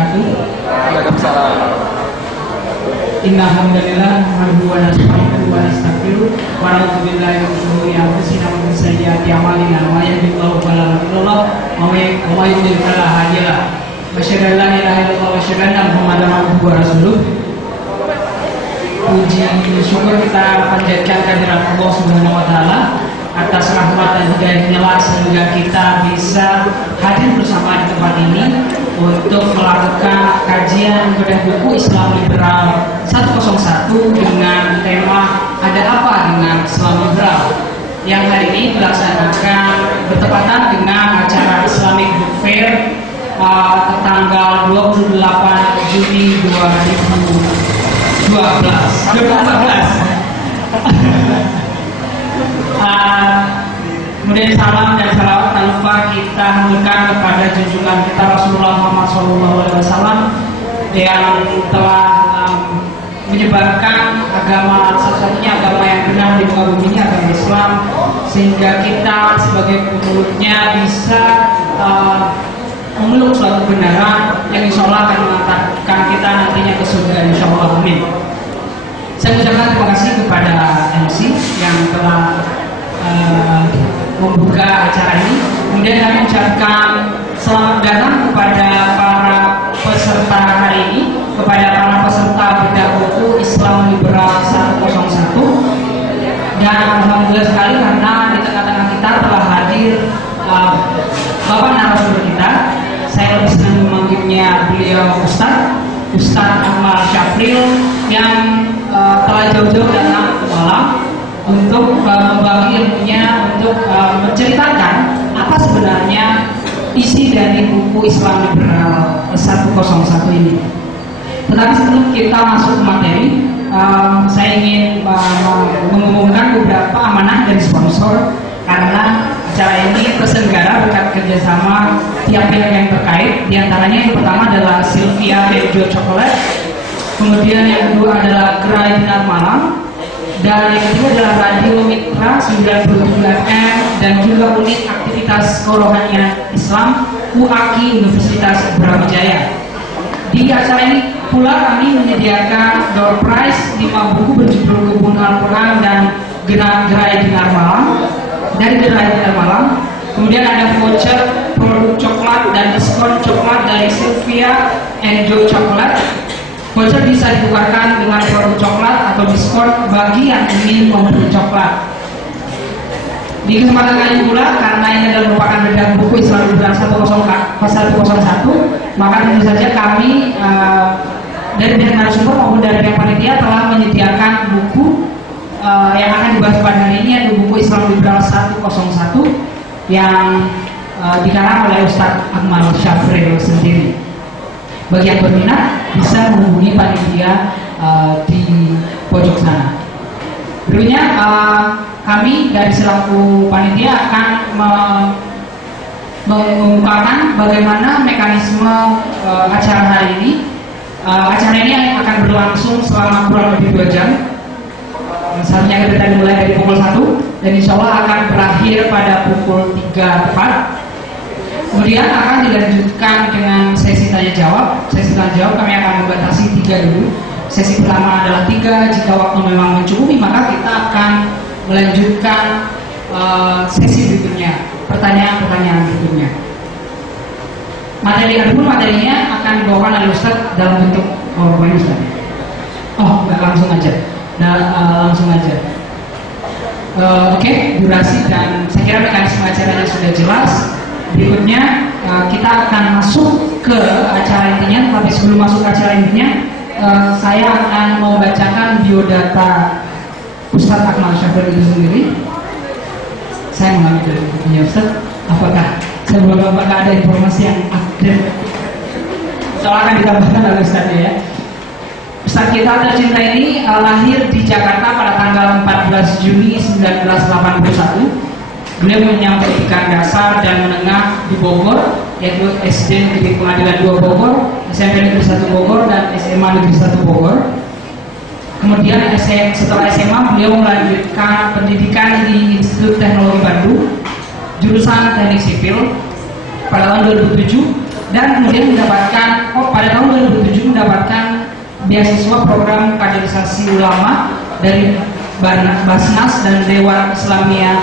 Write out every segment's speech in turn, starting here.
wabarakatuh. Waalaikumsalam. Inna hamdalillah nahmaduhu wa nasta'inuhu wa nastaghfiruh wa na'udzu billahi min shururi anfusina wa min sayyiati a'malina may yahdihillahu fala mudilla lahu wa may yudlil fala hadiya lahu. Asyhadu an la ilaha illallah wa asyhadu anna Muhammadan abduhu wa rasuluh. Puji syukur kita panjatkan kehadirat Allah Subhanahu wa taala atas rahmat dan hidayahnya sehingga kita bisa hadir bersama di tempat ini untuk melakukan kajian bedah buku Islam Liberal 101 dengan tema Ada Apa Dengan Islam Liberal, yang hari ini dilaksanakan bertepatan dengan acara Islamic Book Fair tanggal 28 Juni 2014. Kemudian salam dan salawat tak lupa kita haturkan kepada junjungan kita Rasulullah Muhammad SAW yang telah menyebarkan agama, satu-satunya agama yang benar di muka bumi ini, agama Islam, sehingga kita sebagai pengikutnya bisa memeluk suatu kebenaran yang insya Allah akan mengantarkan kita nantinya ke surga, insya Allah, amin. Saya mengucapkan terima kasih kepada MC yang telah membuka acara ini. Kemudian kami mengucapkan selamat datang kepada para peserta hari ini, kepada para peserta bedah buku Islam Liberal 101. Dan alhamdulillah sekali karena di tengah-tengah kita telah hadir bapak narasumber kita. Saya lebih senang memanggilnya beliau Ustadz Akmal Syafril yang telah jauh-jauh datang ke Malang untuk membagi ilmunya, untuk menceritakan apa sebenarnya isi dari buku Islam Liberal 101 ini. Tetapi sebelum kita masuk ke materi, saya ingin mengumumkan beberapa amanah dari sponsor, karena acara ini terselenggara berkat kerjasama tiap pihak yang terkait. Di antaranya yang pertama adalah Sylvia Bejo Chocolate, kemudian yang kedua adalah Gerai Dinar Malang, dan yang ketiga adalah Radio Mitra 97 FM dan juga unit aktivitas kerohanian Islam UAKI Universitas Brawijaya. Di acara ini pula kami menyediakan door prize 5 buku berjudul Kebun Al-Quran dan Gerai Dinar Malang dari Gerai Dinar Malang. Kemudian ada voucher produk coklat dan diskon coklat dari Sylvia and Joe Chocolate. Voucher bisa ditukarkan dengan produk coklat atau diskon bagi yang ingin membeli coklat. Di kesempatan kali pula, karena ini adalah merupakan bedah buku Islam Liberal 101, maka tentu saja kami dari pihak narasumber maupun dari pihak panitia telah menyediakan buku yang akan dibahas pada hari ini, yaitu buku Islam Liberal 101 yang dikarang oleh Ustadz Akmal Syafril sendiri. Bagi yang berminat bisa menghubungi panitia di pojok sana. Berikutnya kami dari selaku panitia akan mengungkapkan bagaimana mekanisme acara hari ini. Acara ini akan berlangsung selama kurang lebih 2 jam. Seharusnya kita mulai dari pukul 1 dan insya Allah akan berakhir pada pukul 3 tepat. Kemudian akan dilanjutkan dengan sesi tanya jawab. Sesi tanya jawab kami akan membatasi 3 dulu. Sesi pertama adalah 3. Jika waktu memang mencukupi, maka kita akan melanjutkan sesi berikutnya, pertanyaan-pertanyaan berikutnya. Materinya akan dibawakan oleh Ustadz dalam bentuk PowerPoint, Ustadz. Oh, nggak langsung aja. Oke, durasi dan saya kira mekanisme acaranya sudah jelas. Berikutnya kita akan masuk ke acara intinya, tapi sebelum masuk ke acara intinya, saya akan membacakan biodata Ustadz Akmal Syafril itu sendiri. Saya mengambil dari bukunya Ustadz. Apakah ada informasi yang update? Soalnya akan ditambahkan oleh Ustadz ya. Ustadz kita tercinta ini lahir di Jakarta pada tanggal 14 Juni 1981. Beliau punya pendidikan dasar dan menengah di Bogor, yaitu SD Negeri Pengadilan 2 Bogor, SMP Negeri 1 Bogor, dan SMA Negeri 1 Bogor. Kemudian setelah SMA beliau melanjutkan pendidikan di Institut Teknologi Bandung, jurusan Teknik Sipil pada tahun 2007, dan kemudian mendapatkan pada tahun 2007 mendapatkan beasiswa program kaderisasi ulama dari Basnas dan Dewan Islamiyah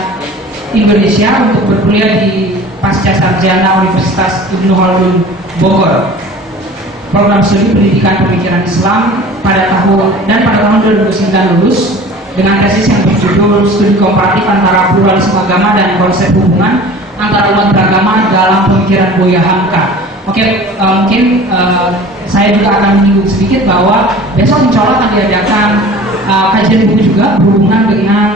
Indonesia untuk berkuliah di Pasca Sarjana Universitas Ibnu Khaldun Bogor. Program studi pendidikan pemikiran Islam pada tahun 2009 lulus dengan tesis yang berjudul Studi Komparatif antara Pluralisme Agama dan Konsep Hubungan antara Umat Beragama dalam Pemikiran Buya Hamka. Oke, mungkin saya juga akan menyinggung sedikit bahwa besok insya Allah akan diadakan kajian buku juga berhubungan dengan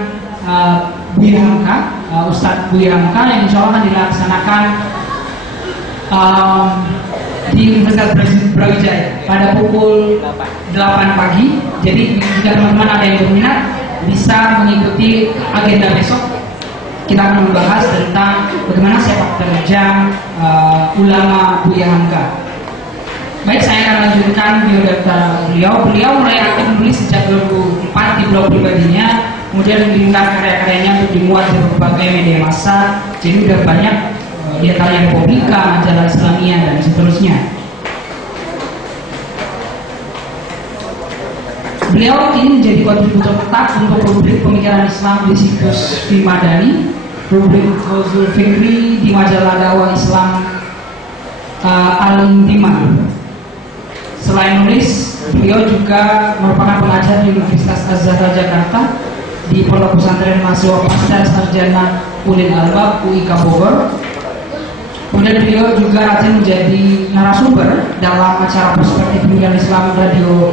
Buya Hamka, Ustadz Buya Hamka, yang insya Allah akan dilaksanakan di Universitas Brawijaya pada pukul 8 pagi. Jadi jika teman-teman ada yang berminat bisa mengikuti agenda besok. Kita akan membahas tentang bagaimana sepak terjang ulama Buya Hamka. Baik, saya akan lanjutkan biodata beliau. Beliau mulai aktif menulis sejak 2004 di blog pribadinya, kemudian mengirimkan karya-karyanya untuk dimuat di berbagai media massa. Jadi udah banyak dia karya Republika, Majalah Islamiyah, dan seterusnya. Beliau ini menjadi kontributor tetap untuk rubrik pemikiran Islam di situs Madani, rubrik Fawzul Fikri di majalah dakwah Islam Al-Intimah. Selain nulis, beliau juga merupakan pengajar di Universitas Az-Zahra Jakarta, di Pondok Pesantren Mahasiswa Pasca Sarjana Ulil Albab UIK Bogor. Kemudian beliau juga rajin menjadi narasumber dalam acara perspektif pemikiran Islam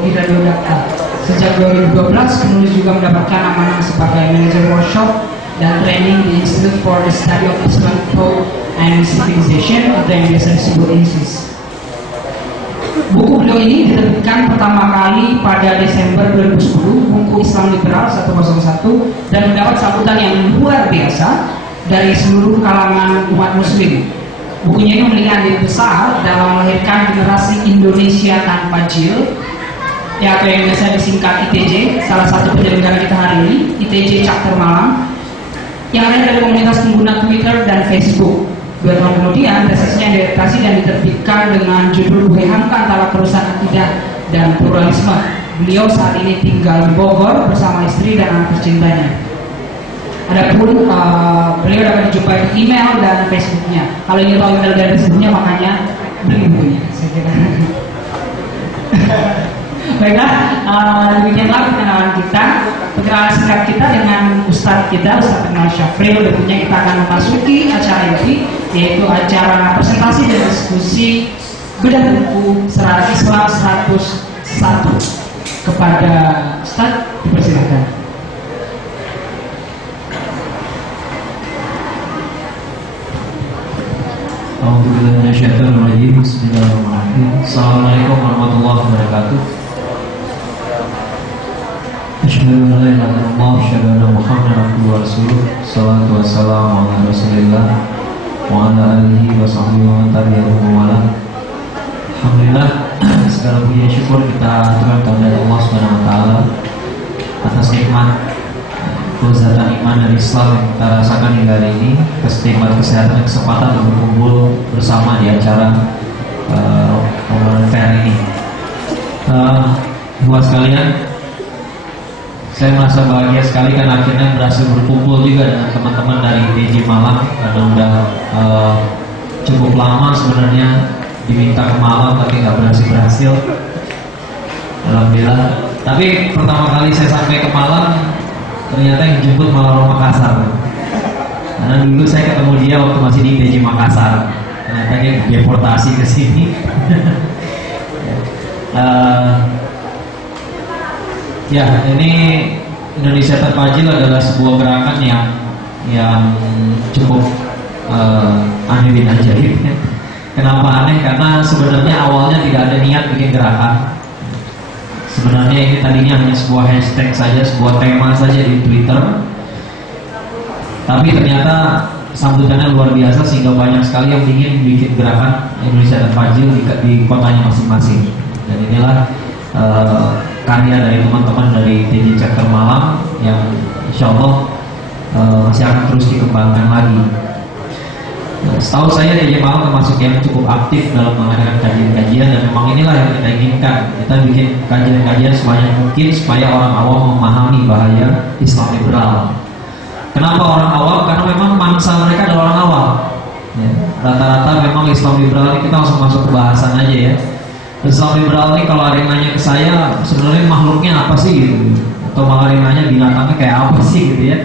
di Radio Dakta. Sejak 2012, penulis juga mendapatkan amanah sebagai manajer workshop dan training di Institute for the Study of Islamic Thought and Civilization atau yang biasa disebut INSIS. Buku beliau ini diterbitkan pertama kali pada Desember 2010, buku Islam Liberal 101, dan mendapat sambutan yang luar biasa dari seluruh kalangan umat muslim. Bukunya ini memiliki andil besar dalam melahirkan generasi Indonesia tanpa jil, ya atau yang biasa disingkat ITJ, salah satu penyelenggara kita hari ini, ITJ Chapter Malang, yang ada dari komunitas pengguna Twitter dan Facebook. 2 tahun kemudian, tesisnya diadaptasi dan diterbitkan dengan judul Buya Hamka Antara Kerusakan Akidah dan Pluralisme. Beliau saat ini tinggal di Bogor bersama istri dan anak tercintanya. Adapun beliau dapat dijumpai di email dan Facebooknya. Kalau ingin tahu email dan Facebooknya, makanya beli bukunya, saya kira. Baiklah, demikianlah perkenalan kita, perkenalan singkat kita dengan Ustadz kita, Ustadz Iqbal Syafril. Berikutnya kita akan memasuki acara inti, yaitu acara presentasi dan diskusi bedah buku Islam 101. Kepada Ustadz, dipersilakan. Bismillahirrahmanirrahim. Assalamualaikum warahmatullahi wabarakatuh. Asyhadu an la ilaha illallah wa asyhadu anna Muhammadan abduhu wa rasuluh. Shalatu wassalamu ala Rasulillah wa ala alihi wa sahbihi wa man tabi'ahum wa wala. Alhamdulillah, segala puji dan syukur kita aturkan kepada Allah Subhanahu wa taala atas nikmat kelezatan iman dan Islam yang kita rasakan hingga hari ini, kesetimbangan kesehatan, kesempatan untuk berkumpul bersama di acara Ramadan Fair ini. Buat sekalian, saya merasa bahagia sekali karena akhirnya berhasil berkumpul juga dengan teman-teman dari DJ Malang, karena udah cukup lama sebenarnya diminta ke Malang tapi nggak berhasil. Alhamdulillah. Tapi pertama kali saya sampai ke Malang, ternyata yang jemput malah orang Makassar. Karena dulu saya ketemu dia waktu masih di DJ Makassar. Ternyata dia deportasi ke sini. Ya, ini Indonesia Tanpa Jil adalah sebuah gerakan yang cukup aneh dan ajaib. Kenapa aneh? Karena sebenarnya awalnya tidak ada niat bikin gerakan. Sebenarnya ini tadinya hanya sebuah hashtag saja, sebuah tema saja di Twitter. Tapi ternyata sambutannya luar biasa sehingga banyak sekali yang ingin bikin gerakan Indonesia Tanpa Jil di kotanya masing-masing. Dan inilah karya dari teman-teman dari TJ Chapter Malang yang insya Allah masih akan terus dikembangkan lagi. Setahu saya di Jemaah termasuk yang cukup aktif dalam mengadakan kajian-kajian, dan memang inilah yang kita inginkan. Kita bikin kajian-kajian sebanyak mungkin supaya orang awam memahami bahaya Islam liberal. Kenapa orang awam? Karena memang mangsa mereka adalah orang awam. Ya, rata-rata memang Islam liberal ini, kita langsung masuk ke bahasan aja ya. Islam liberal ini kalau ada yang nanya ke saya, sebenarnya makhluknya apa sih gitu, atau malah yang nanya binatangnya kayak apa sih gitu ya.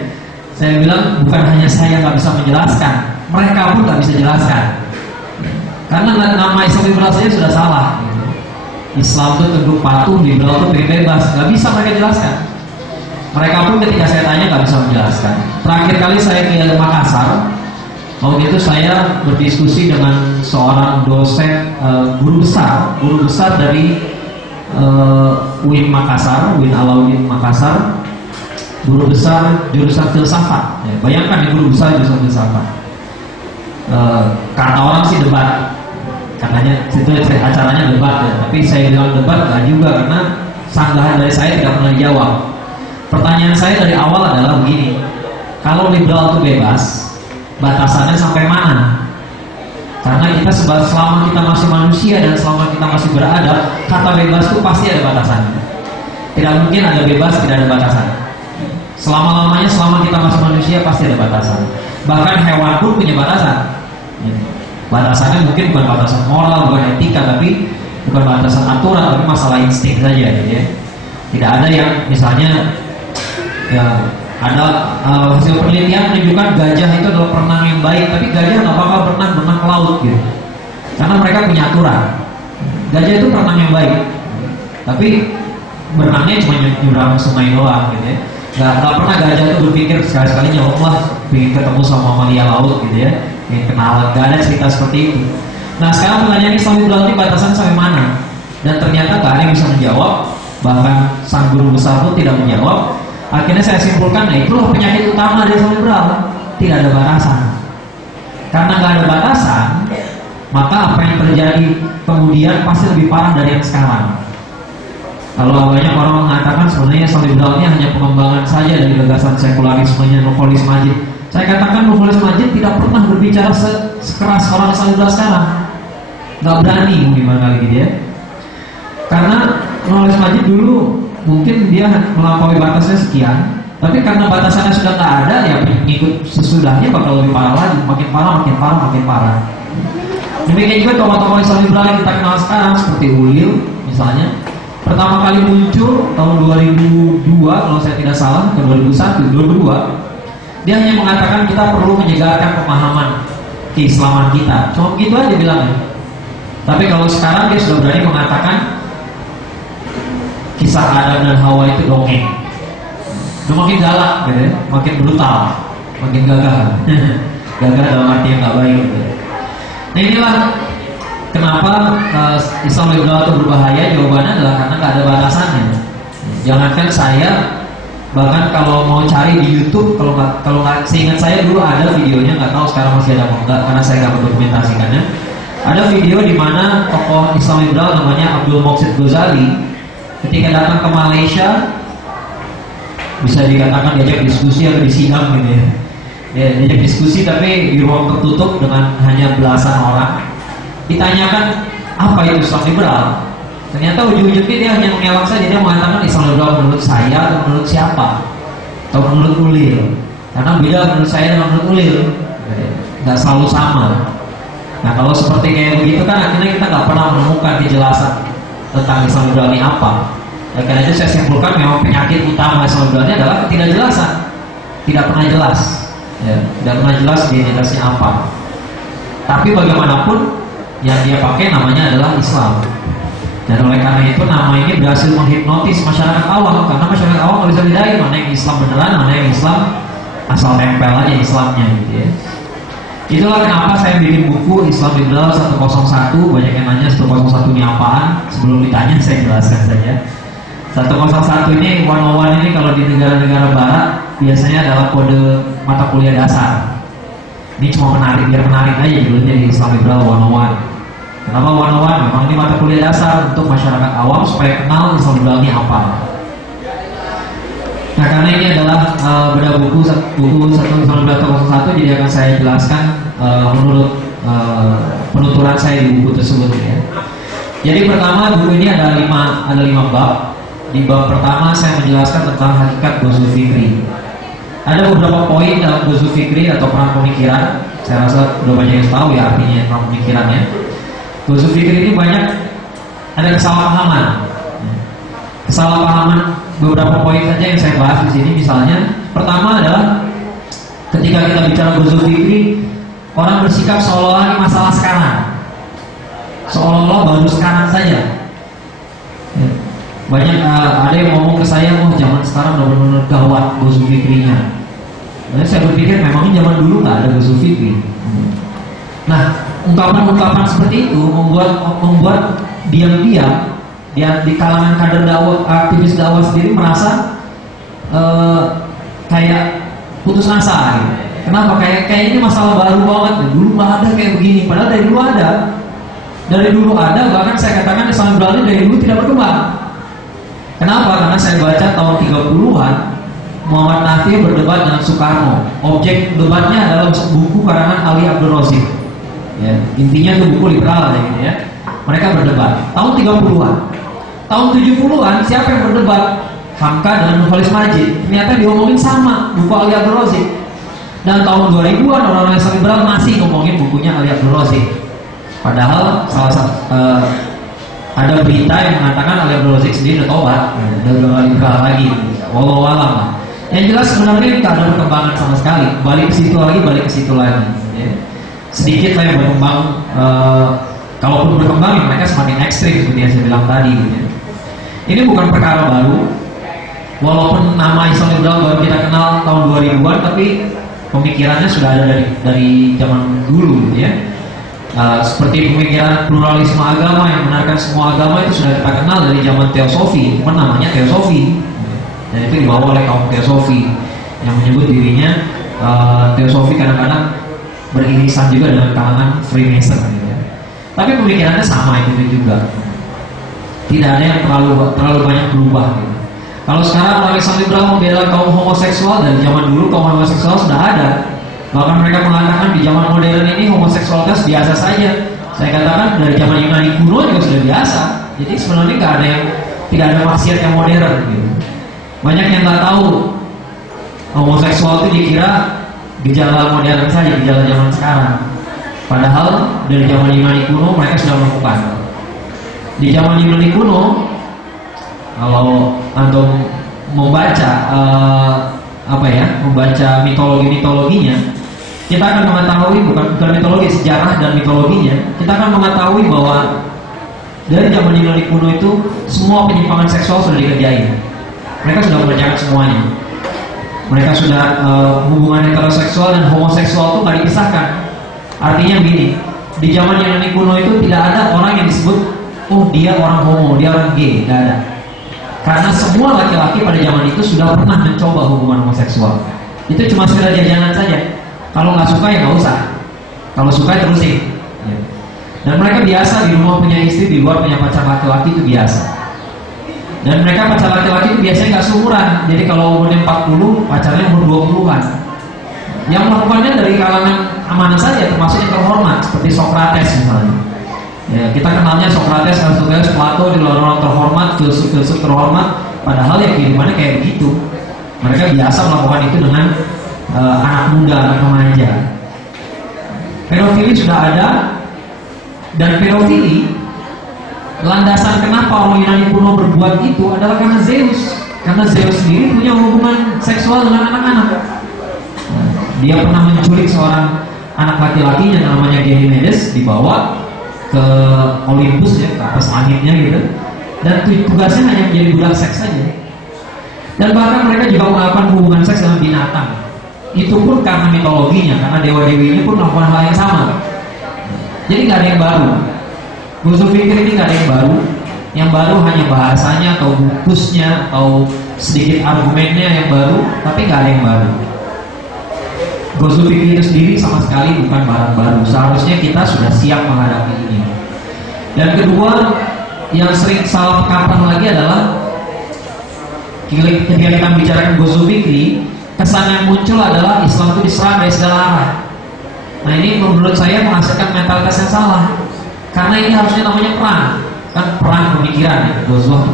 Saya bilang bukan hanya saya nggak bisa menjelaskan, mereka pun nggak bisa jelaskan. Karena nama Islam liberal saja sudah salah. Islam itu tunduk patuh, liberal itu bebas, nggak bisa mereka jelaskan. Mereka pun ketika saya tanya nggak bisa menjelaskan. Terakhir kali saya ke Makassar, waktu itu saya berdiskusi dengan seorang dosen, guru besar dari UIN Makassar, UIN Alauddin Makassar, guru besar jurusan filsafat. Ya, bayangkan ya, guru besar jurusan filsafat. Kata orang sih debat, katanya itu acaranya debat ya. Tapi saya bilang debat nggak juga, karena sanggahan dari saya tidak pernah dijawab. Pertanyaan saya dari awal adalah begini: kalau liberal itu bebas, batasannya sampai mana? Karena kita selama kita masih manusia dan selama kita masih beradab, kata bebas itu pasti ada batasannya. Tidak mungkin ada bebas tidak ada batasan. Selama-lamanya selama kita masih manusia pasti ada batasan. Bahkan hewan pun punya batasan. Batasannya mungkin bukan batasan moral, bukan etika, tapi bukan batasan aturan, tapi masalah insting saja ya. Tidak ada yang misalnya ya, ada hasil penelitian menunjukkan gajah itu adalah perenang yang baik, tapi gajah nggak bakal berenang ke laut gitu, karena mereka punya aturan. Gajah itu perenang yang baik, tapi berenangnya cuma nyebrang sungai doang gitu ya. Nggak pernah gajah itu berpikir sekali-sekalinya, wah pengen ketemu sama mamalia laut gitu ya, pengen kenalan. Nggak ada cerita seperti itu. Nah sekarang pertanyaan Islam liberal ini batasan sampai mana? Dan ternyata nggak ada yang bisa menjawab, bahkan sang guru besar pun tidak menjawab. Akhirnya saya simpulkan, nah itulah penyakit utama dari Islam liberal, tidak ada batasan. Karena nggak ada batasan, maka apa yang terjadi kemudian pasti lebih parah dari yang sekarang. Kalau banyak orang mengatakan sebenarnya Islam liberal ini hanya pengembangan saja dari gagasan sekularismenya Novalis Majid. Saya katakan Novalis Majid tidak pernah berbicara sekeras orang Islam liberal sekarang. Nggak berani mungkin kali gitu ya. Karena Novalis Majid dulu mungkin dia melampaui batasnya sekian, tapi karena batasannya sudah tak ada, ya pengikut sesudahnya bakal lebih parah lagi, makin parah. Demikian juga tokoh-tokoh Islam liberal yang kita kenal sekarang seperti Ulil misalnya, pertama kali muncul tahun 2002 kalau saya tidak salah, atau 2002, dia hanya mengatakan kita perlu menyegarkan pemahaman keislaman kita, cuma begitu aja bilangnya. Tapi kalau sekarang dia sudah berani mengatakan kisah Adam dan Hawa itu dongeng. Udah makin galak gitu ya, makin brutal, makin gagah. Gagah dalam arti yang gak baik gitu. Nah inilah kenapa Islam liberal itu berbahaya. Jawabannya adalah karena gak ada batasannya. Jangankan saya, bahkan kalau mau cari di YouTube, kalau nggak, seingat saya dulu ada videonya, nggak tahu sekarang masih ada atau enggak karena saya nggak mendokumentasikannya. Ada video di mana tokoh Islam liberal namanya Abdul Moqsid Ghazali ketika datang ke Malaysia, bisa dikatakan diajak diskusi atau disidang gitu ya. Ya, diajak diskusi tapi di ruang tertutup dengan hanya belasan orang. Ditanyakan apa itu Islam liberal. Ternyata ujung-ujungnya dia hanya mengelak saja. Dia mengatakan Islam liberal menurut saya atau menurut siapa, atau menurut Ulil. Karena beda menurut saya dan menurut Ulil, nggak selalu sama. Nah kalau seperti kayak begitu kan akhirnya kita nggak pernah menemukan kejelasan tentang Islam liberal ini apa. Karena itu saya simpulkan memang penyakit utama Islam liberal ini adalah ketidakjelasan. Tidak pernah jelas ya, tidak pernah jelas identitasnya apa. Tapi bagaimanapun yang dia pakai namanya adalah Islam. Dan oleh karena itu nama ini berhasil menghipnotis masyarakat awam. Karena masyarakat awam nggak bisa bedain mana yang Islam beneran, mana yang Islam asal tempel aja Islamnya gitu ya. Itulah kenapa saya bikin buku Islam Liberal 101. Banyak yang nanya 101 ini apaan. Sebelum ditanya saya jelaskan saja. 101 ini 101 ini kalau di negara-negara barat biasanya adalah kode mata kuliah dasar. Ini cuma menarik, biar menarik aja judulnya di Islam Liberal 101. Kenapa 101? Memang ini mata kuliah dasar untuk masyarakat awam supaya kenal Islam Liberal ini apa. Nah karena ini adalah beda buku 1 Islam Liberal 101, jadi akan saya jelaskan menurut penuturan saya di buku tersebut ya. Jadi pertama, buku ini ada 5 bab. Di bab pertama saya menjelaskan tentang hakikat ghusl fikri. Ada beberapa poin dalam ghusl fikri atau perang pemikiran. Saya rasa udah banyak yang tahu ya artinya perang pemikirannya. Ghusl fikri ini banyak ada kesalahpahaman. Kesalahpahaman beberapa poin saja yang saya bahas di sini. Misalnya, pertama adalah ketika kita bicara ghusl fikri, orang bersikap seolah-olah ini masalah sekarang, seolah-olah baru sekarang saja. Banyak ada yang ngomong ke saya, oh zaman sekarang udah benar-benar gawat ghusl fikrinya. Nah, saya berpikir memangnya zaman dulu nggak ada ghusl fikri. Nah, ungkapan-ungkapan seperti itu membuat diam-diam di kalangan kader dakwah, aktivis dakwah sendiri merasa kayak putus asa gitu. Kenapa? Kayak ini masalah baru banget. Dulu nggak ada kayak begini. Padahal dari dulu ada. Dari dulu ada. Bahkan saya katakan Islam liberal ini dari dulu tidak berkembang. Kenapa? Karena saya baca tahun 30-an Muhammad Nafi berdebat dengan Soekarno. Objek debatnya adalah buku karangan Ali Abdul Razif. Ya, intinya itu buku liberal gitu ya. Mereka berdebat tahun 30-an. Tahun 70-an siapa yang berdebat? Hamka dengan Nurholis Majid. Ternyata diomongin sama buku Ali Abdul Razif. Dan tahun 2000-an orang-orang Islam liberal masih ngomongin bukunya Ali Abdul Razif. Padahal ada berita yang mengatakan Ali Abdul Razif sendiri udah tobat, udah liberal lagi. Wallahu a'lam lah. Yang jelas sebenarnya tidak ada perkembangan sama sekali. Balik ke situ lagi. Ya. Sedikit lah yang berkembang. Kalaupun berkembang, mereka semakin ekstrim seperti yang saya bilang tadi. Gitu ya. Ini bukan perkara baru. Walaupun nama Islam liberal baru kita kenal tahun 2000-an, tapi pemikirannya sudah ada dari zaman dulu, gitu ya. Seperti pemikiran pluralisme agama yang benarkan semua agama itu sudah kita kenal dari zaman teosofi, cuma namanya teosofi, dan itu dibawa oleh kaum teosofi yang menyebut dirinya teosofi kadang-kadang beririsan juga dengan kalangan Freemason, gitu ya. Tapi pemikirannya sama itu juga, tidak ada yang terlalu banyak berubah. Gitu. Kalau sekarang orang Islam liberal membela kaum homoseksual, dan zaman dulu kaum homoseksual sudah ada. Bahkan mereka mengatakan di zaman modern ini homoseksualitas biasa saja. Saya katakan dari zaman Yunani kuno juga sudah biasa. Jadi sebenarnya tidak ada maksiat yang modern. Gitu. Banyak yang nggak tahu homoseksual itu dikira gejala modern saja, gejala zaman sekarang. Padahal dari zaman Yunani kuno mereka sudah melakukan. Di zaman Yunani kuno, kalau antum membaca membaca mitologinya, kita akan mengetahui bukan mitologi, sejarah dan mitologinya, kita akan mengetahui bahwa dari zaman Yunani kuno itu semua penyimpangan seksual sudah dikerjain. Mereka sudah mengerjakan semuanya. Mereka sudah hubungan heteroseksual dan homoseksual itu nggak dipisahkan. Artinya begini, di zaman Yunani kuno itu tidak ada orang yang disebut, oh dia orang homo, dia orang gay, tidak ada. Karena semua laki-laki pada zaman itu sudah pernah mencoba hubungan homoseksual. Itu cuma sekedar jajanan saja. Kalau nggak suka ya nggak usah. Kalau suka terusin. Ya. Dan mereka biasa di rumah punya istri, di luar punya pacar laki-laki itu biasa. Dan mereka pacar laki-laki itu biasanya nggak seumuran. Jadi kalau umurnya 40, pacarnya umur 20-an. Yang melakukannya dari kalangan amanah saja, termasuk yang terhormat seperti Socrates misalnya. Ya, kita kenalnya Socrates, Aristoteles, Plato, di orang terhormat, filsuf terhormat. Padahal ya kehidupannya kayak begitu. Mereka biasa melakukan itu dengan anak muda, anak remaja. Pedofili sudah ada, dan pedofili landasan kenapa orang Yunani kuno berbuat itu adalah karena Zeus. Karena Zeus sendiri punya hubungan seksual dengan anak-anak. Dia pernah menculik seorang anak laki-laki yang namanya Ganymedes, dibawa ke Olympus ya, ke atas langitnya gitu. Dan tugasnya hanya menjadi budak seks saja. Dan bahkan mereka juga melakukan hubungan seks dengan binatang. Itu pun karena mitologinya, karena dewa-dewi ini pun melakukan hal yang sama. Jadi nggak ada yang baru. Ghusl fikri ini nggak ada yang baru. Yang baru hanya bahasanya atau bukusnya atau sedikit argumennya yang baru, tapi nggak ada yang baru. Ghusl fikri itu sendiri sama sekali bukan barang baru. Seharusnya kita sudah siap menghadapi ini. Dan kedua, yang sering salah kaprah lagi adalah ketika kita bicarakan ghusl fikri, kesan yang muncul adalah Islam itu diserang dari segala arah. Nah ini menurut saya menghasilkan mentalitas yang salah. Karena ini harusnya namanya perang, kan perang pemikiran ya. Ghazwah itu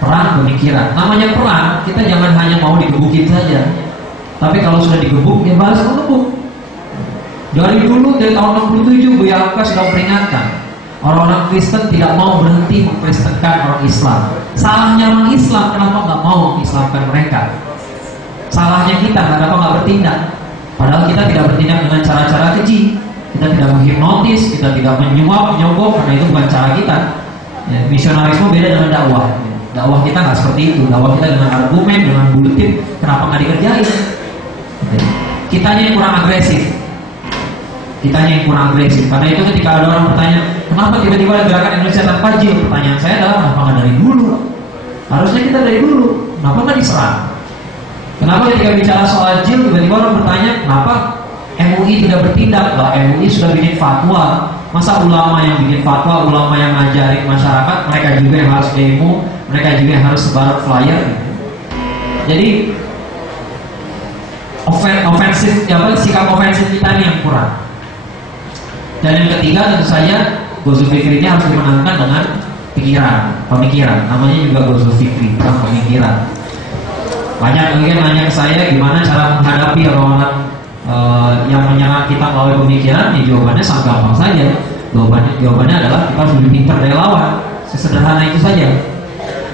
perang pemikiran. Namanya perang, kita jangan hanya mau digebukin saja. Tapi kalau sudah digebuk, ya balas mengebuk. Dari dulu, dari tahun 67, Buya Hamka sudah peringatkan orang-orang Kristen tidak mau berhenti mengkristenkan orang Islam. Salahnya orang Islam, kenapa nggak mau mengislamkan mereka? Salahnya kita, kenapa nggak bertindak? Padahal kita tidak bertindak dengan cara-cara keji. Kita tidak menghipnotis, kita tidak menyuap, menyogok, karena itu bukan cara kita. Ya, misionarisme beda dengan dakwah. Dakwah kita nggak seperti itu. Dakwah kita dengan argumen, dengan buletin. Kenapa nggak dikerjain? Kitanya yang kurang agresif. Karena itu ketika ada orang bertanya, kenapa tiba-tiba ada gerakan Indonesia tanpa jil? Pertanyaan saya adalah, kenapa nggak dari dulu? Harusnya kita dari dulu. Kenapa nggak diserang? Kenapa ketika bicara soal jil, tiba-tiba orang bertanya, kenapa MUI tidak bertindak? Lah MUI sudah bikin fatwa. Masa ulama yang bikin fatwa, ulama yang ngajarin masyarakat, mereka juga yang harus demo, mereka juga yang harus sebar flyer. Jadi sikap ofensif kita ini yang kurang. Dan yang ketiga tentu saja Ghazul Fikri ini harus dimenangkan dengan pemikiran. Namanya juga Ghazul Fikri, bukan pemikiran. Banyak lagi yang nanya ke saya gimana cara menghadapi orang-orang yang menyerang kita melalui pemikiran. Ya jawabannya sangat gampang saja. Jawabannya adalah kita harus lebih pintar dari lawan. Sesederhana itu saja.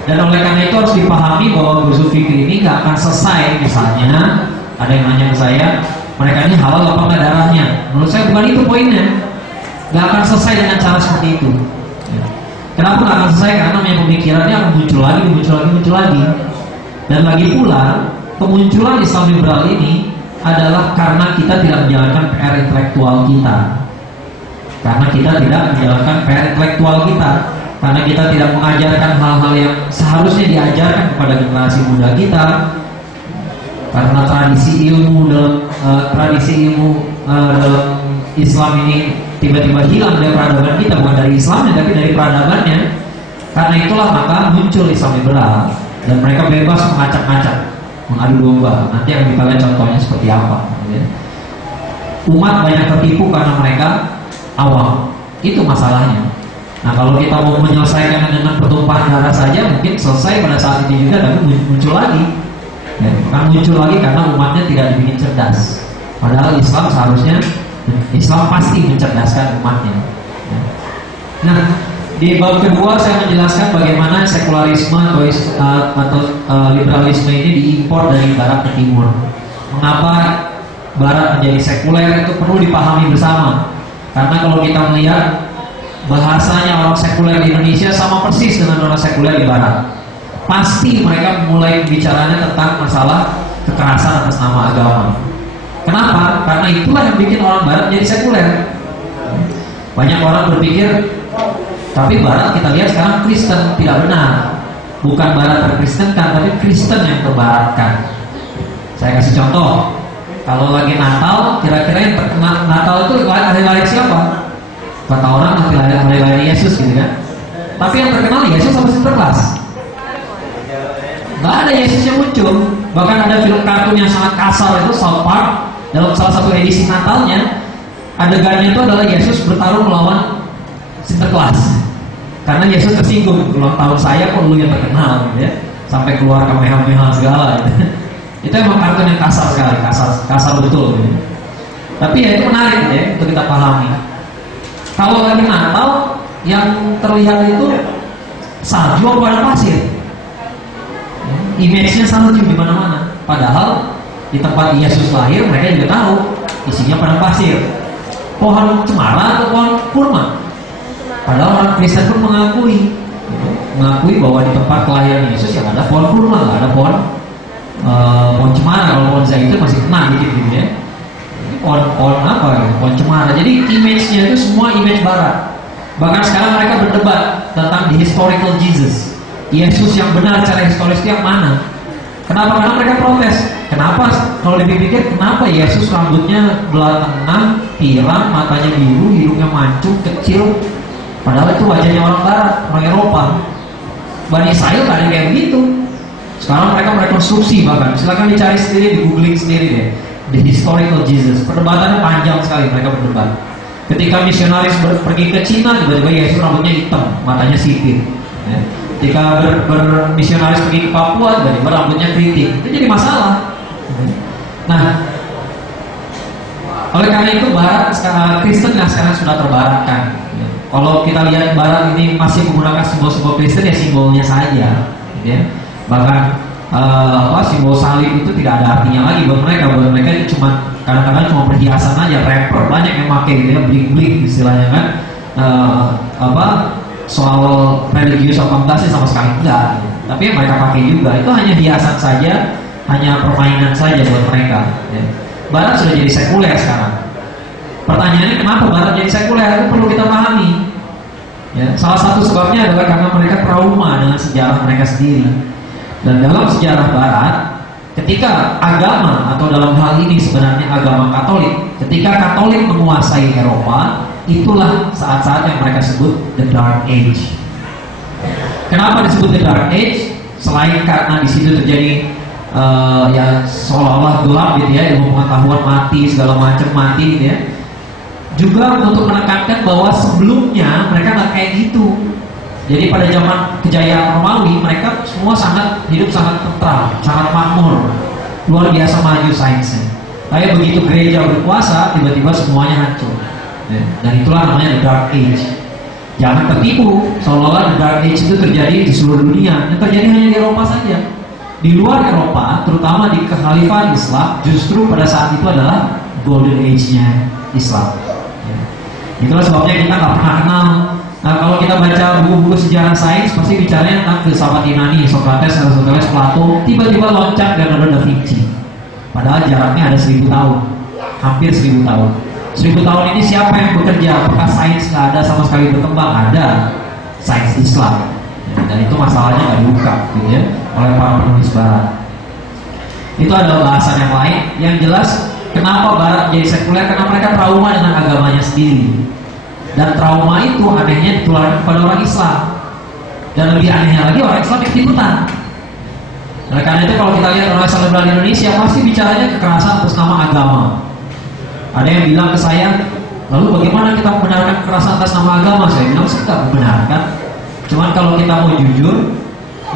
Dan oleh karena itu harus dipahami bahwa Ghazul Fikri ini gak akan selesai. Misalnya ada yang nanya ke saya, mereka ini halal apa enggak darahnya? Menurut saya bukan itu poinnya. Gak akan selesai dengan cara seperti itu. Kenapa gak akan selesai? Karena namanya pemikirannya akan muncul lagi. Dan lagi pula kemunculan Islam liberal ini adalah karena kita tidak menjalankan PR intelektual kita. Karena kita tidak mengajarkan hal-hal yang seharusnya diajarkan kepada generasi muda kita. Karena tradisi ilmu dalam Islam ini tiba-tiba hilang dari peradaban kita, bukan dari Islamnya tapi dari peradabannya. Karena itulah maka muncul Islam liberal dan mereka bebas mengacak-ngacak, mengadu domba. Nanti yang kita lihat contohnya seperti apa. Umat banyak tertipu karena mereka awam. Itu masalahnya. Nah kalau kita mau menyelesaikan dengan pertumpahan darah saja mungkin selesai pada saat ini juga, tapi muncul lagi. Akan muncul lagi karena umatnya tidak dibikin cerdas. Padahal Islam pasti mencerdaskan umatnya. Nah, di bab kedua saya menjelaskan bagaimana sekularisme atau liberalisme ini diimpor dari barat ke timur. Mengapa barat menjadi sekuler itu perlu dipahami bersama. Karena kalau kita melihat bahasanya orang sekuler di Indonesia sama persis dengan orang sekuler di barat. Pasti mereka mulai bicaranya tentang masalah kekerasan atas nama agama. Kenapa? Karena itulah yang bikin orang barat jadi sekuler. Banyak orang berpikir, tapi barat kita lihat sekarang Kristen. Tidak benar. Bukan barat terkristenkan, tapi Kristen yang terbaratkan. Saya kasih contoh. Kalau lagi Natal, kira-kira yang terkenal Natal itu hari lahir siapa? Kata orang hari lahir Yesus gitu kan. Tapi yang terkenal Yesus sama Sinterklas. Nggak ada Yesus yang muncul. Bahkan ada film kartun yang sangat kasar itu, South Park. Dalam salah satu edisi Natalnya, adegannya itu adalah Yesus bertarung melawan Sinterklas. Karena Yesus tersinggung, ulang tahun saya kok lu yang terkenal gitu ya. Sampai keluar kamehameha segala gitu. Itu emang kartun yang kasar sekali, kasar betul gitu. Tapi ya itu menarik ya untuk kita pahami. Kalau lagi Natal, yang terlihat itu salju atau padang pasir. Image-nya salju di mana-mana. Padahal di tempat Yesus lahir mereka juga tahu isinya padang pasir. Pohon cemara atau pohon kurma. Padahal orang Kristen pun mengakui bahwa di tempat kelahiran Yesus yang ada pohon kurma, nggak ada pohon cemara. Kalau pohon zaitun masih kena dikit gitu ya. Pohon cemara. Jadi image-nya itu semua image barat. Bahkan sekarang mereka berdebat tentang the historical Jesus. Yesus yang benar secara historis itu yang mana? Kenapa? Karena mereka protes. Kenapa? Kalau dipikir, kenapa Yesus rambutnya belah tengah, pirang, matanya biru, hidungnya mancung, kecil? Padahal itu wajahnya orang Barat, orang Eropa. Bani Israel gak ada kayak begitu. Sekarang mereka merekonstruksi bahkan. Silakan dicari sendiri, di googling sendiri deh. the historical Jesus. Perdebatannya panjang sekali, mereka berdebat. Ketika misionaris pergi ke Cina, tiba-tiba Yesus rambutnya hitam, matanya sipit. Ya. Ketika bermisionaris pergi ke Papua, tiba-tiba rambutnya keriting. Itu jadi masalah. Nah, oleh karena itu Barat Kristen yang sekarang sudah terbaratkan. Ya. Kalau kita lihat Barat ini masih menggunakan simbol-simbol Kristen, ya simbolnya saja. Ya. Bahkan simbol salib itu tidak ada artinya lagi buat mereka. Buat mereka ini cuma kadang-kadang cuma perhiasan aja, rapper. Banyak yang pakai gitu ya, bling-bling istilahnya kan. Soal religius akomodasi sama sekali enggak. Tapi yang mereka pakai juga itu hanya hiasan saja, hanya permainan saja buat mereka. Ya. Barat sudah jadi sekuler sekarang. Pertanyaannya kenapa Barat jadi sekuler? Itu perlu kita pahami. Ya, salah satu sebabnya adalah karena mereka trauma dengan sejarah mereka sendiri. Dan dalam sejarah Barat, ketika agama atau dalam hal ini sebenarnya agama Katolik, ketika Katolik menguasai Eropa, itulah saat-saat yang mereka sebut the Dark Age. Kenapa disebut the Dark Age? Selain karena di situ terjadi seolah-olah gelap gitu ya, ilmu pengetahuan mati, segala macam mati gitu ya. Juga untuk menekankan bahwa sebelumnya mereka nggak kayak gitu. Jadi pada zaman kejayaan Romawi, mereka semua hidup sangat tentram, sangat makmur, luar biasa maju sainsnya. Tapi begitu gereja berkuasa, tiba-tiba semuanya hancur. Ya, dan itulah namanya the Dark Age. Jangan tertipu, seolah-olah the Dark Age itu terjadi di seluruh dunia. Yang terjadi hanya di Eropa saja. Di luar Eropa, terutama di kekhalifahan Islam, justru pada saat itu adalah Golden Age-nya Islam. Ya. Itulah sebabnya kita nggak pernah kenal. Nah, kalau kita baca buku-buku sejarah sains, pasti bicaranya tentang filsafat Yunani, Socrates, Aristoteles, Plato, tiba-tiba loncat Leonardo da Vinci. Padahal jaraknya ada 1000 tahun, hampir 1000 tahun. 1000 tahun ini siapa yang bekerja? Apakah sains nggak ada sama sekali berkembang? Ada, sains Islam. Dan itu masalahnya nggak diungkap, gitu ya, oleh para penulis Barat. Itu adalah bahasan yang lain. Yang jelas, kenapa Barat jadi sekuler? Karena mereka trauma dengan agamanya sendiri. Dan trauma itu anehnya ditularkan kepada orang Islam. Dan lebih anehnya lagi, orang Islam ikut-ikutan. Oleh karena itu kalau kita lihat orang Islam di Indonesia, pasti bicaranya kekerasan atas nama agama. Ada yang bilang ke saya, lalu bagaimana kita membenarkan kekerasan atas nama agama? Saya bilang, saya tidak membenarkan. Cuman kalau kita mau jujur,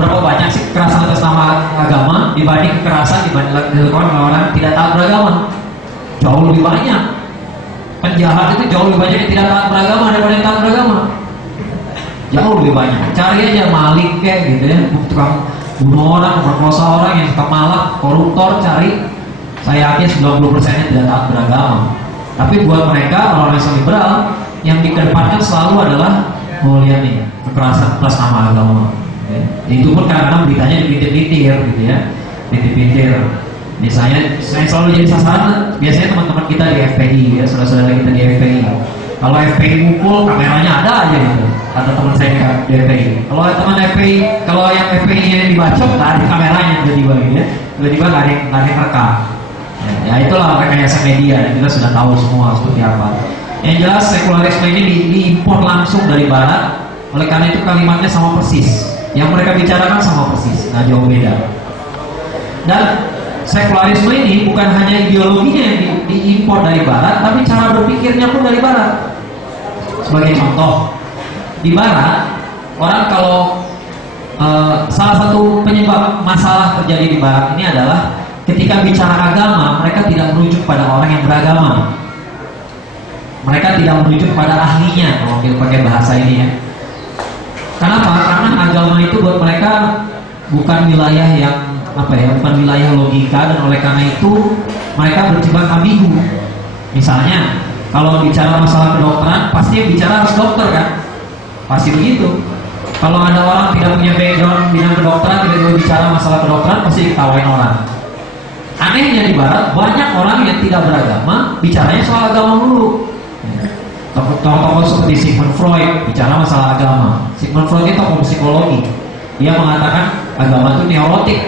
berapa banyak sih kekerasan atas nama agama dibanding kekerasan dilakukan oleh orang tidak taat beragama? Jauh lebih banyak. Penjahat itu jauh lebih banyak yang tidak taat beragama daripada yang taat beragama. Jauh lebih banyak. Cari aja maling kayak gitu ya, tukang bunuh orang, merkosa orang, yang suka malak, koruptor, cari. Saya yakin 90%-nya tidak taat beragama. Tapi buat mereka orang Islam liberal, yang dikedepankan selalu adalah lihat nih, kekerasan atas nama agama. Itu pun kadang-kadang beritanya dipintir-pintir gitu ya, pintir-pintir. Misalnya, saya selalu jadi sasaran biasanya teman-teman kita di FPI ya, saudara-saudara kita di FPI. Kalau FPI mukul, kameranya ada aja gitu. Kata teman saya di FPI. Kalau teman FPI, kalau yang FPI-nya dibacok, nggak ada kameranya tiba-tiba gitu ya. Tiba-tiba nggak ada yang rekam. Ya itulah rekayasa media, dan kita sudah tahu semua seperti apa. Yang jelas sekularisme ini diimpor langsung dari Barat. Oleh karena itu kalimatnya sama persis. Yang mereka bicarakan sama persis, nggak jauh beda. Dan sekularisme ini bukan hanya ideologinya yang diimpor dari Barat, tapi cara berpikirnya pun dari Barat. Sebagai contoh, di Barat, orang kalau salah satu penyebab masalah terjadi di Barat ini adalah ketika bicara agama, mereka tidak merujuk pada orang yang beragama. Mereka tidak merujuk pada ahlinya, kalau kita pakai bahasa ini ya. Kenapa? Karena agama itu buat mereka bukan wilayah yang bukan wilayah logika, dan oleh karena itu mereka berjibaku ambigu. Misalnya, kalau bicara masalah kedokteran, pasti yang bicara harus dokter kan? Pasti begitu. Kalau ada orang tidak punya background bidang kedokteran, tidak bicara masalah kedokteran, pasti diketawain orang. Anehnya di Barat, banyak orang yang tidak beragama bicaranya soal agama dulu. Tokoh-tokoh seperti Sigmund Freud bicara masalah agama. Sigmund Freud itu tokoh psikologi. Dia mengatakan agama itu neurotik.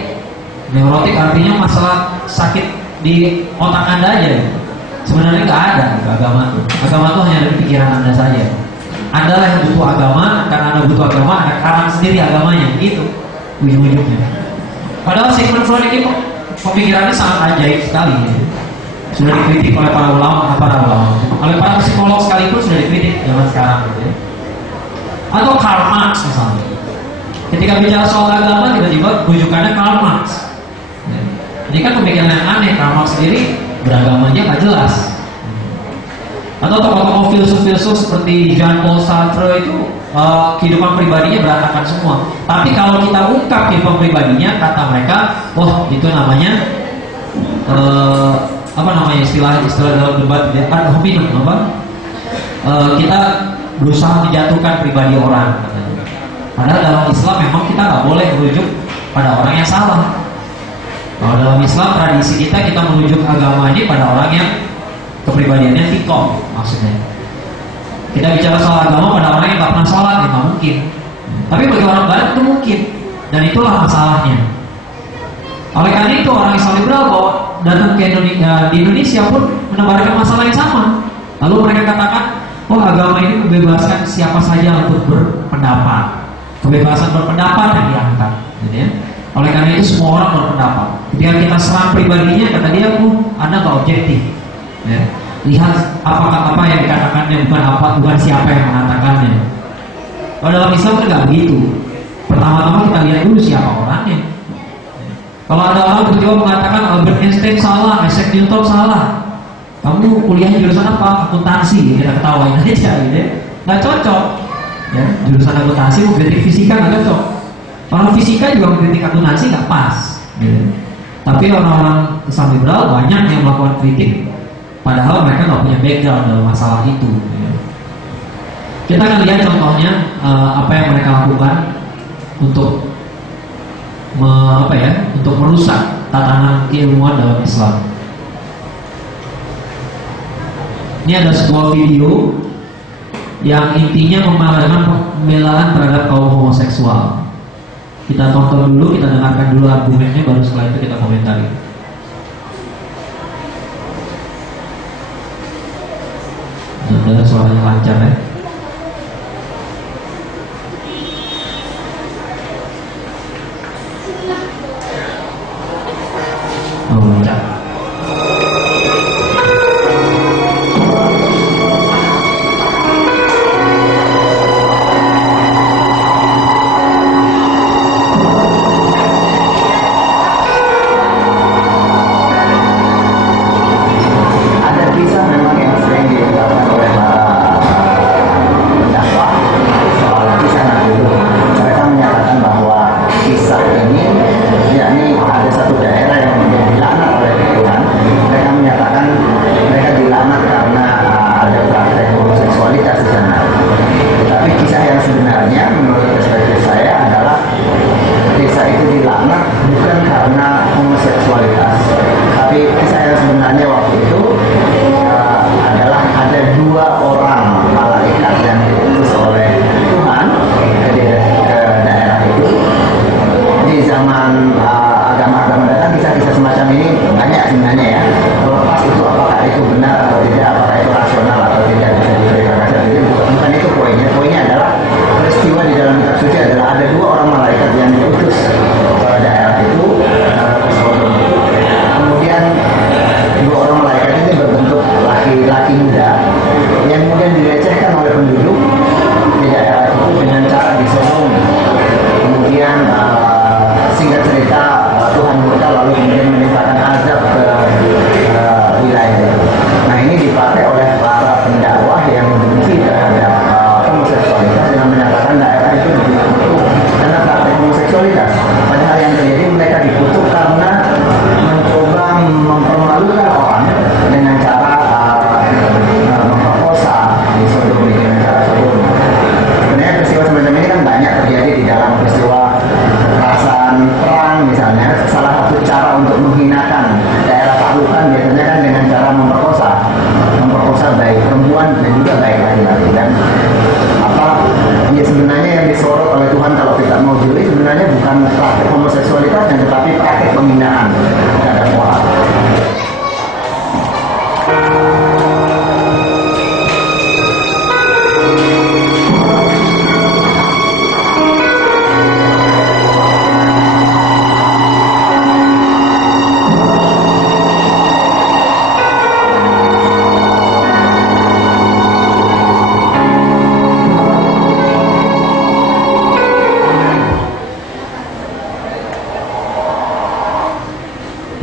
Neurotik artinya masalah sakit di otak Anda aja. Sebenarnya nggak ada agama itu. Agama itu hanya ada di pikiran Anda saja. Anda lah yang butuh agama, karena Anda butuh agama, Anda karang sendiri agamanya. Gitu ujung-ujungnya. Padahal Sigmund Freud ini pemikirannya sangat ajaib sekali ya. sudah dikritik oleh para ulama, oleh para psikolog sekalipun sudah dikritik zaman sekarang gitu ya. Atau Karl Marx misalnya, ketika bicara soal agama tiba-tiba rujukannya Karl Marx. Ini kan pemikiran yang aneh. Karl Marx sendiri beragamanya nggak jelas. Atau tokoh-tokoh filsuf-filsuf seperti Jean-Paul Sartre itu kehidupan pribadinya berantakan semua. Tapi kalau kita ungkap kehidupan pribadinya, kata mereka, oh itu namanya istilah dalam debat ad hominem kita berusaha menjatuhkan pribadi orang. Padahal dalam Islam memang kita nggak boleh merujuk pada orang yang salah. Kalau dalam Islam tradisi kita merujuk agama ini pada orang yang kepribadiannya fiqh, maksudnya. Kita bicara soal agama pada orang yang nggak pernah sholat, ya nggak mungkin. Tapi bagi orang Barat itu mungkin, dan itulah masalahnya. Oleh karena itu orang Islam liberal bahwa datang ke Indonesia pun menebarkan masalah yang sama. Lalu mereka katakan, oh agama ini membebaskan siapa saja untuk berpendapat. Kebebasan berpendapat yang diangkat, gitu ya. Oleh karena itu semua orang berpendapat. Ketika kita serang pribadinya, kata dia, Anda nggak objektif. Ya. Lihat apa yang dikatakannya, bukan siapa yang mengatakannya. Kalau dalam Islam kan nggak begitu. Pertama-tama kita lihat dulu siapa orangnya. Kalau ada orang tiba-tiba mengatakan Albert Einstein salah, Isaac Newton salah, kamu kuliahnya jurusan apa? Akuntansi, kita ketawain aja, gitu ya. Nggak cocok. Ya, jurusan akuntansi mengkritik fisika nggak cocok. Orang fisika juga mengkritik akuntansi nggak pas. Gitu. Tapi orang-orang Islam liberal banyak yang melakukan kritik, padahal mereka nggak punya background dalam masalah itu. Gitu. Kita akan lihat contohnya apa yang mereka lakukan untuk untuk merusak tatanan keilmuan dalam Islam. Ini ada sebuah video yang intinya pembelaan terhadap kaum homoseksual. Kita tonton dulu, kita dengarkan dulu argumennya, baru setelah itu kita komentari. Mudah-mudahan suaranya lancar ya. Oh ya. Ada kisah memang yang sering diungkapkan oleh para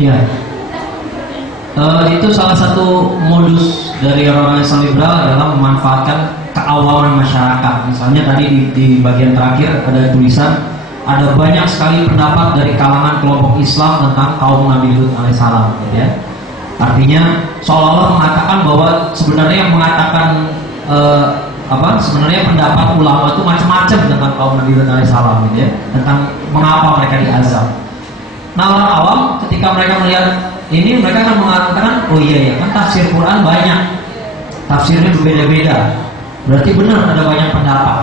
Ya, itu salah satu modus dari orang Islam liberal adalah memanfaatkan keawaman masyarakat. Misalnya tadi di bagian terakhir ada tulisan, ada banyak sekali pendapat dari kalangan kelompok Islam tentang kaum Nabi Lut alaihissalam, ya. Artinya seolah-olah mengatakan bahwa sebenarnya yang mengatakan sebenarnya pendapat ulama itu macam-macam tentang kaum Nabi Lut alaihissalam, gitu ya, tentang mengapa mereka diazab. Nah, orang awam ketika mereka melihat ini, mereka akan mengatakan, oh iya ya, kan tafsir Quran banyak, tafsirnya berbeda-beda, berarti benar ada banyak pendapat.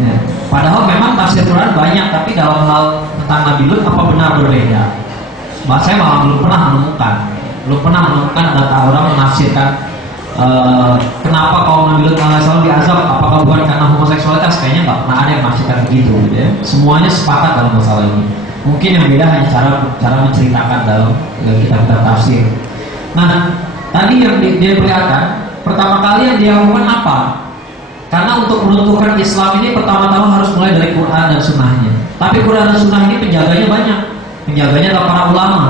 Ya. Padahal memang tafsir Quran banyak, tapi dalam hal tentang Nabi Lut apa benar berbeda? Saya malah belum pernah menemukan ada orang menafsirkan kenapa kaum Nabi Lut alaihissalam diazab, apakah bukan karena homoseksualitas? Kayaknya nggak pernah ada yang menafsirkan begitu, gitu ya. Semuanya sepakat dalam masalah ini. Mungkin yang beda hanya cara menceritakan dalam kitab-kitab tafsir. Nah, tadi yang dia perlihatkan, pertama kali yang dia lakukan apa? Karena untuk menentukan Islam ini pertama-tama harus mulai dari Quran dan Sunnahnya. Tapi Quran dan Sunnah ini penjaganya banyak. Penjaganya adalah para ulama.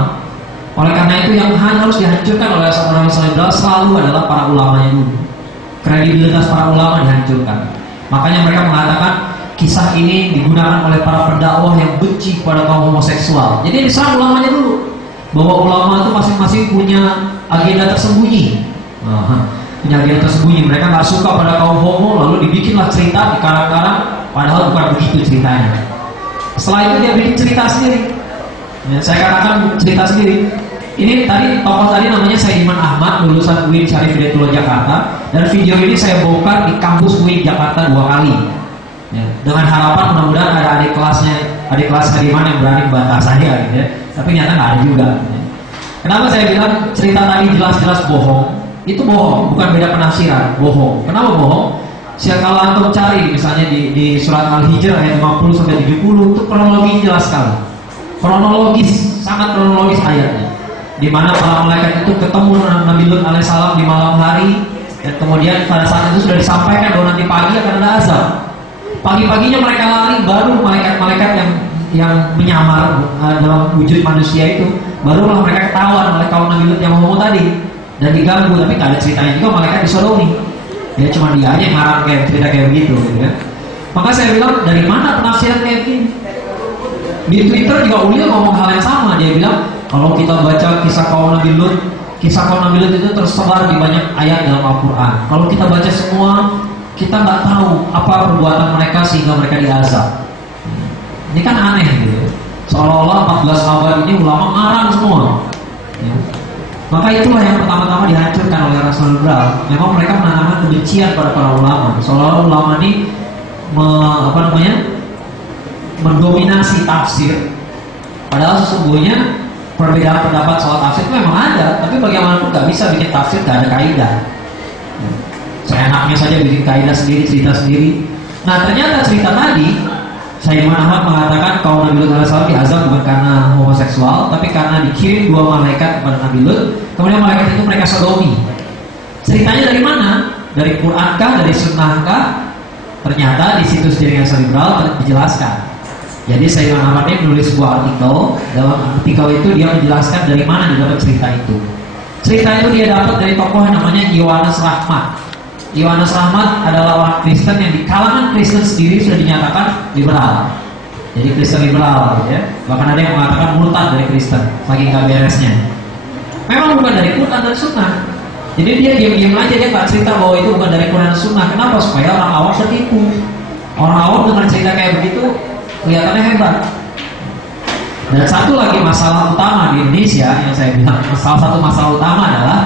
Oleh karena itu yang harus dihancurkan oleh orang Islam liberal selalu adalah para ulamanya dulu. Kredibilitas para ulama dihancurkan. Makanya mereka mengatakan kisah ini digunakan oleh para pendakwah yang benci kepada kaum homoseksual. Jadi diserang ulamanya dulu, bahwa ulama itu masing-masing punya agenda tersembunyi. Punya agenda tersembunyi. Mereka nggak suka pada kaum homo, lalu dibikinlah cerita, dikarang-karang, padahal bukan begitu ceritanya. Setelah itu dia bikin cerita sendiri. Ya, saya katakan cerita sendiri. Ini tadi tokoh tadi namanya Saidiman Ahmad, lulusan UIN Syarif Hidayatullah Jakarta, dan video ini saya bongkar di kampus UIN Jakarta 2 kali. Ya, dengan harapan mudah-mudahan ada adik kelas Saidiman yang berani membantah saya, gitu ya. Tapi nyata nggak ada juga. Ya. Kenapa saya bilang cerita tadi jelas-jelas bohong? Itu bohong, bukan beda penafsiran, bohong. Kenapa bohong? Kalau antum cari misalnya di surat Al-Hijr ayat 50 sampai 70 itu kronologinya jelas sekali. Sangat kronologis ayatnya. Di mana para malaikat itu ketemu Nabi Lut alaihissalam di malam hari, dan kemudian pada saat itu sudah disampaikan bahwa nanti pagi akan ada azab. Pagi-paginya mereka lari, baru malaikat-malaikat yang menyamar dalam wujud manusia itu, barulah mereka ketahuan oleh kaum Nabi Lut yang ngomong tadi dan diganggu. Tapi tak ada ceritanya juga malaikat disodomi. Ya cuma dia aja yang ngarang kayak cerita kayak begitu, gitu kan. Maka saya bilang, dari mana penafsiran kayak gini? Di Twitter juga Ulil ngomong hal yang sama. Dia bilang, kalau kita baca kisah kaum Nabi Lut itu tersebar di banyak ayat dalam Al-Quran. Kalau kita baca semua, kita nggak tahu apa perbuatan mereka sehingga mereka diazab. Ini kan aneh gitu. Seolah-olah 14 abad ini ulama ngarang semua. Ya. Maka itulah yang pertama-tama dihancurkan oleh Rasul liberal. Memang mereka menanamkan kebencian pada para ulama. Seolah-olah ulama ini mendominasi tafsir. Padahal sesungguhnya perbedaan pendapat soal tafsir itu memang ada, tapi bagaimanapun nggak bisa bikin tafsir nggak ada kaidah. Seenaknya saja bikin kaidah sendiri, cerita sendiri. Nah ternyata cerita tadi Saidiman Ahmad mengatakan kaum Nabi Lut alaihissalam diazab bukan karena homoseksual, tapi karena dikirim 2 malaikat kepada Nabi Lut. Kemudian malaikat itu mereka sodomi. Ceritanya dari mana? Dari Quran kah? Dari Sunnah kah? Ternyata di situs jaringan liberal dijelaskan. Jadi Saidiman Ahmad ini menulis sebuah artikel. Dalam artikel itu dia menjelaskan dari mana dia dapat cerita itu. Cerita itu dia dapat dari tokoh yang namanya Yohanes Rahmat. Yohanes Rahmat adalah orang Kristen yang di kalangan Kristen sendiri sudah dinyatakan liberal. Jadi Kristen liberal, gitu ya. Bahkan ada yang mengatakan murtad dari Kristen, saking gak beresnya. Memang bukan dari Quran dan Sunnah. Jadi dia diam-diam aja, dia nggak cerita bahwa itu bukan dari Quran dan Sunnah. Kenapa? Supaya orang awam tertipu. Orang awam dengan cerita kayak begitu kelihatannya hebat. Dan satu lagi masalah utama di Indonesia yang saya bilang, salah satu masalah utama adalah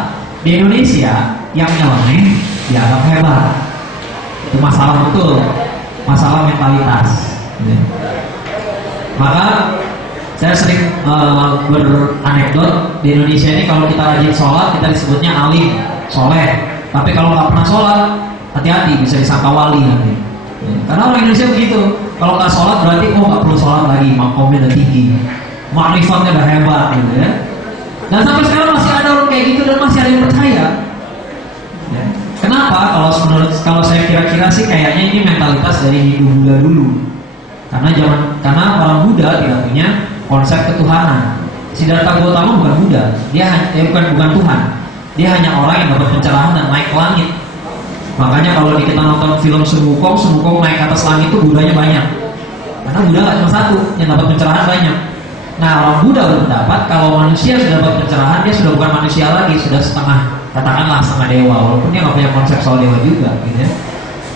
di Indonesia yang nyeleneh dianggap hebat. Itu masalah betul, masalah mentalitas. Maka saya sering beranekdot di Indonesia ini, kalau kita rajin sholat kita disebutnya alim, soleh. Tapi kalau nggak pernah sholat, hati-hati bisa disangka wali nanti. Karena orang Indonesia begitu. Kalau nggak sholat berarti nggak perlu sholat lagi, makomnya udah tinggi, ma'rifatnya udah hebat, gitu ya. Dan sampai sekarang masih ada orang kayak gitu dan masih ada yang percaya. Ya. Kenapa? Kalau saya kira-kira sih kayaknya ini mentalitas dari Hindu Buddha dulu. Karena orang Buddha tidak punya konsep ketuhanan. Siddhartha Gautama bukan Buddha, bukan Tuhan. Dia hanya orang yang dapat pencerahan dan naik ke langit. Makanya kalau kita nonton film Sun Wukong naik ke atas langit itu Buddhanya banyak. Karena Buddha nggak cuma satu yang dapat pencerahan banyak. Nah, orang Buddha berpendapat kalau manusia sudah dapat pencerahan, dia sudah bukan manusia lagi, sudah setengah, katakanlah setengah dewa, walaupun dia nggak punya konsep soal dewa juga, gitu ya.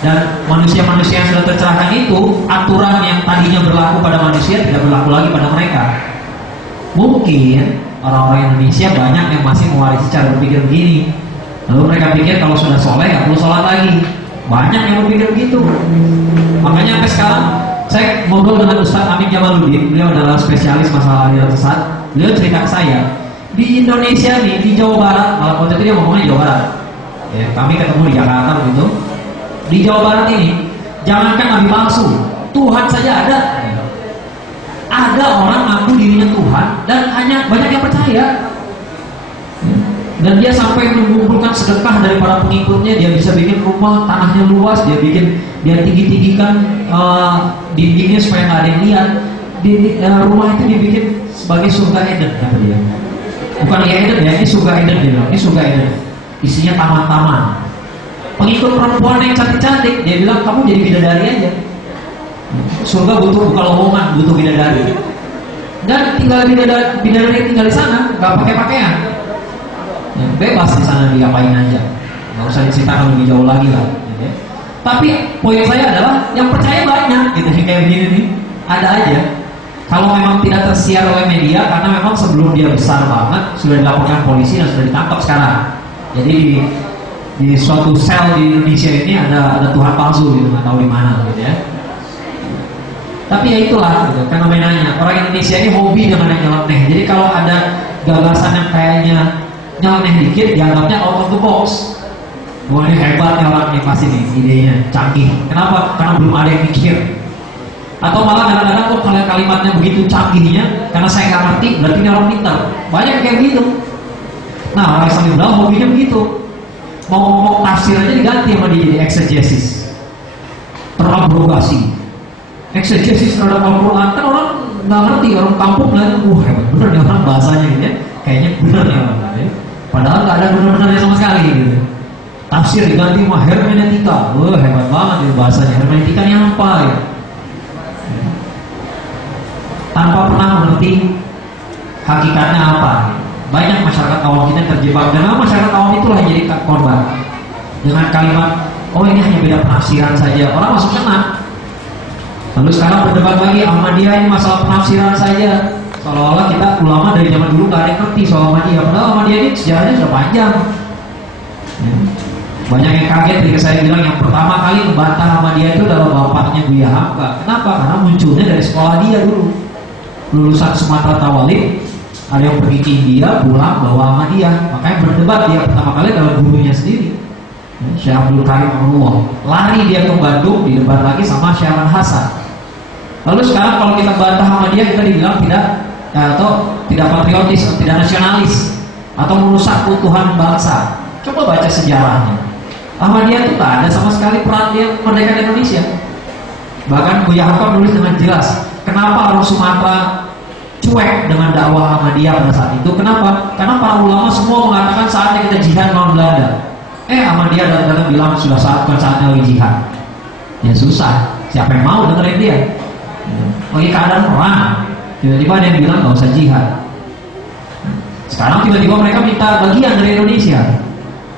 Dan manusia-manusia yang sudah tercerahkan itu, aturan yang tadinya berlaku pada manusia tidak berlaku lagi pada mereka. Mungkin orang-orang Indonesia banyak yang masih mewarisi cara berpikir begini. Lalu mereka pikir kalau sudah soleh nggak perlu sholat lagi. Banyak yang berpikir begitu. Makanya sampai sekarang saya ngobrol dengan Ustadz Amin Jamaluddin. Beliau adalah spesialis masalah aliran sesat. Beliau cerita ke saya, di Indonesia nih, di Jawa Barat, malah waktu itu dia ngomongnya Jawa Barat. Ya, kami ketemu di Jakarta begitu. Di Jawa Barat ini, jangankan nabi palsu, Tuhan saja ada. Ada orang ngaku dirinya Tuhan dan hanya banyak yang percaya. Dan dia sampai mengumpulkan sedekah dari para pengikutnya. Dia bisa bikin rumah, tanahnya luas. Dia tinggi-tinggikan dindingnya supaya nggak ada yang lihat. Rumah itu dibikin sebagai surga Eden, kata dia. Bukan Eden ya, ini surga Eden dia bilang. Ini surga Eden. Isinya taman-taman. Pengikut perempuan yang cantik-cantik, dia bilang kamu jadi bidadari aja. Surga butuh bukan lowongan, butuh bidadari. Dan tinggal bidadari tinggal di sana, nggak pakai pakaian. Ya, bebas di sana diapain aja, nggak usah diceritakan lebih jauh lagi lah. Gitu ya. Tapi poin saya adalah yang percaya banyak, gitu kayak begini nih, ada aja. Kalau memang tidak tersiar oleh media, karena memang sebelum dia besar banget sudah dilaporkan polisi dan sudah ditangkap sekarang. Jadi di suatu sel di Indonesia ini ada Tuhan palsu, gitu, nggak tahu di mana, gitu ya. Tapi ya itulah, gitu, fenomenanya. Orang Indonesia ini hobi dengan yang nyeleneh. Jadi kalau ada gagasan yang kayaknya nyeleneh dikit, dianggapnya out of the box. Wah, ini hebat nih orang yang pasti nih idenya canggih. Kenapa? Karena belum ada yang mikir. Atau malah kadang-kadang kok kalimatnya begitu canggihnya, karena saya nggak ngerti, berarti ini orang pintar. Banyak kayak gitu. Nah, orang Islam liberal hobinya begitu. Mau ngomong tafsir aja diganti sama dia jadi exegesis, terlaborasi. Exegesis terhadap Al-Quran, kan orang nggak ngerti, orang kampung bilang, hebat bener nih orang bahasanya gitu ya. Kayaknya bener nih orang, ya. Padahal nggak ada bener-benernya sama sekali gitu. Tafsir diganti sama hermeneutika, hebat banget itu bahasanya. Hermeneutika ini apa ya? Tanpa pernah mengerti hakikatnya apa. Banyak masyarakat awam kita terjebak, dan masyarakat awam itulah yang jadi korban. Dengan kalimat, oh ini hanya beda penafsiran saja, orang masuk kena. Lalu sekarang berdebat lagi, Ahmadiyah ini masalah penafsiran saja. Seolah-olah kita ulama dari zaman dulu gak ada yang ngerti soal Ahmadiyah. Padahal Ahmadiyah ini sejarahnya sudah panjang. Banyak yang kaget ketika saya bilang yang pertama kali membantah Ahmadiyah itu adalah bapaknya Buya Hamka. Kenapa? Karena munculnya dari sekolah dia dulu. Lulusan Sumatera Tawalib, ada yang pergi ke India, pulang bawa Ahmadiyah. Makanya berdebat dia pertama kali adalah gurunya sendiri, Syekh Abdul Karim Anwar. Lari dia ke Bandung, didebat lagi sama Syekh Hasan. Lalu sekarang kalau kita bantah Ahmadiyah, kita dibilang atau tidak patriotis, atau tidak nasionalis, atau merusak keutuhan bangsa. Coba baca sejarahnya. Ahmadiyah itu tak ada sama sekali peran dia merdeka Indonesia. Bahkan Buya Hamka menulis dengan jelas, kenapa orang Sumatera cuek dengan dakwah Ahmadiyah pada saat itu. Kenapa? Karena para ulama semua mengatakan saatnya kita jihad melawan Belanda. Ahmadiyah datang bilang sudah saatnya lagi jihad. Ya susah. Siapa yang mau dengerin dia? Lagi keadaan perang, tiba-tiba ada yang bilang nggak usah jihad. Sekarang tiba-tiba mereka minta bagian dari Indonesia.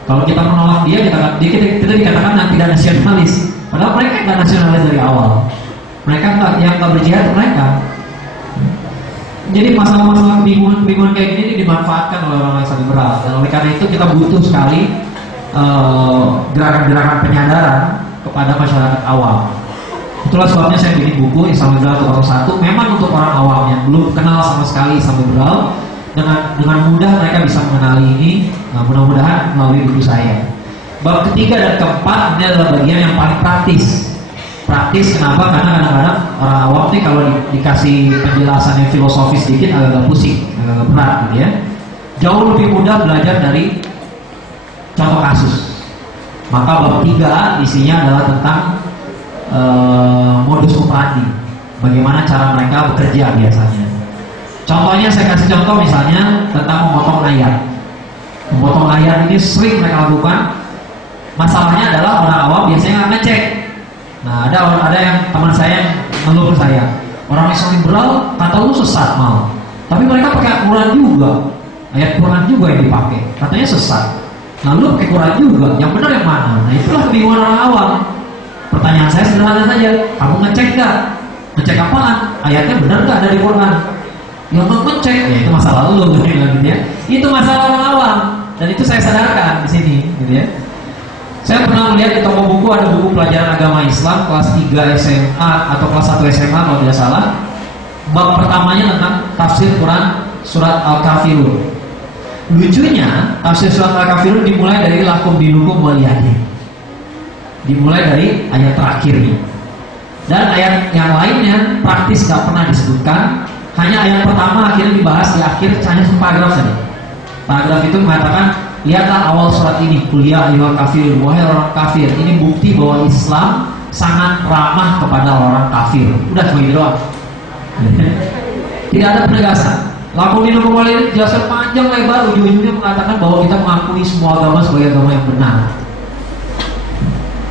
Kalau kita menolak dia, kita dikatakan tidak nasionalis. Padahal mereka nggak nasionalis dari awal. Mereka yang nggak berjihad mereka. Jadi masalah-masalah kebingungan kayak gini dimanfaatkan oleh orang Islam liberal. Dan oleh karena itu kita butuh sekali gerakan-gerakan penyadaran kepada masyarakat awam. Itulah sebabnya saya bikin buku Islam Liberal 201. Memang untuk orang awam yang belum kenal sama sekali Islam Liberal, dengan mudah mereka bisa mengenali ini. Mudah-mudahan melalui buku saya. Bab ketiga dan keempat ini adalah bagian yang paling praktis. Praktis kenapa? Karena kadang-kadang orang awam nih kalau dikasih penjelasan yang filosofis sedikit agak pusing, agak berat gitu ya. Jauh lebih mudah belajar dari contoh kasus. Maka bab 3 isinya adalah tentang modus operandi, bagaimana cara mereka bekerja biasanya. Contohnya saya kasih contoh misalnya tentang memotong ayat. Memotong ayat ini sering mereka lakukan. Masalahnya adalah orang awam biasanya nggak ngecek. Nah ada yang teman saya yang mengeluh saya, orang Islam liberal kata lu sesat mau. Tapi mereka pakai Quran juga, ayat Quran juga yang dipakai, katanya sesat. Nah lu pakai Quran juga, yang benar yang mana? Nah itulah kebingungan orang awam. Pertanyaan saya sederhana saja, kamu ngecek nggak? Ngecek apaan? Ayatnya benar nggak ada di Quran? Ya nggak ngecek, ya itu masalah lu gitu ya. Itu masalah orang awam, dan itu saya sadarkan di sini, gitu ya. Saya pernah melihat di toko buku ada buku pelajaran agama Islam kelas 3 SMA atau kelas 1 SMA kalau tidak salah. Bab pertamanya tentang tafsir Quran surat Al-Kafirun. Lucunya tafsir surat Al-Kafirun dimulai dari lakum dinukum waliyadin. Dimulai dari ayat terakhirnya. Dan ayat yang lainnya praktis gak pernah disebutkan. Hanya ayat pertama akhirnya dibahas di akhir, hanya paragraf saja. Paragraf itu mengatakan, lihatlah awal surat ini, kuliah ayyuhal kafir, wahai orang kafir. Ini bukti bahwa Islam sangat ramah kepada orang kafir. Udah cuma gitu doang. Tidak ada penegasan. Lakum dinukum waliyadin jelaskan panjang lebar, ujung-ujungnya mengatakan bahwa kita mengakui semua agama sebagai agama yang benar.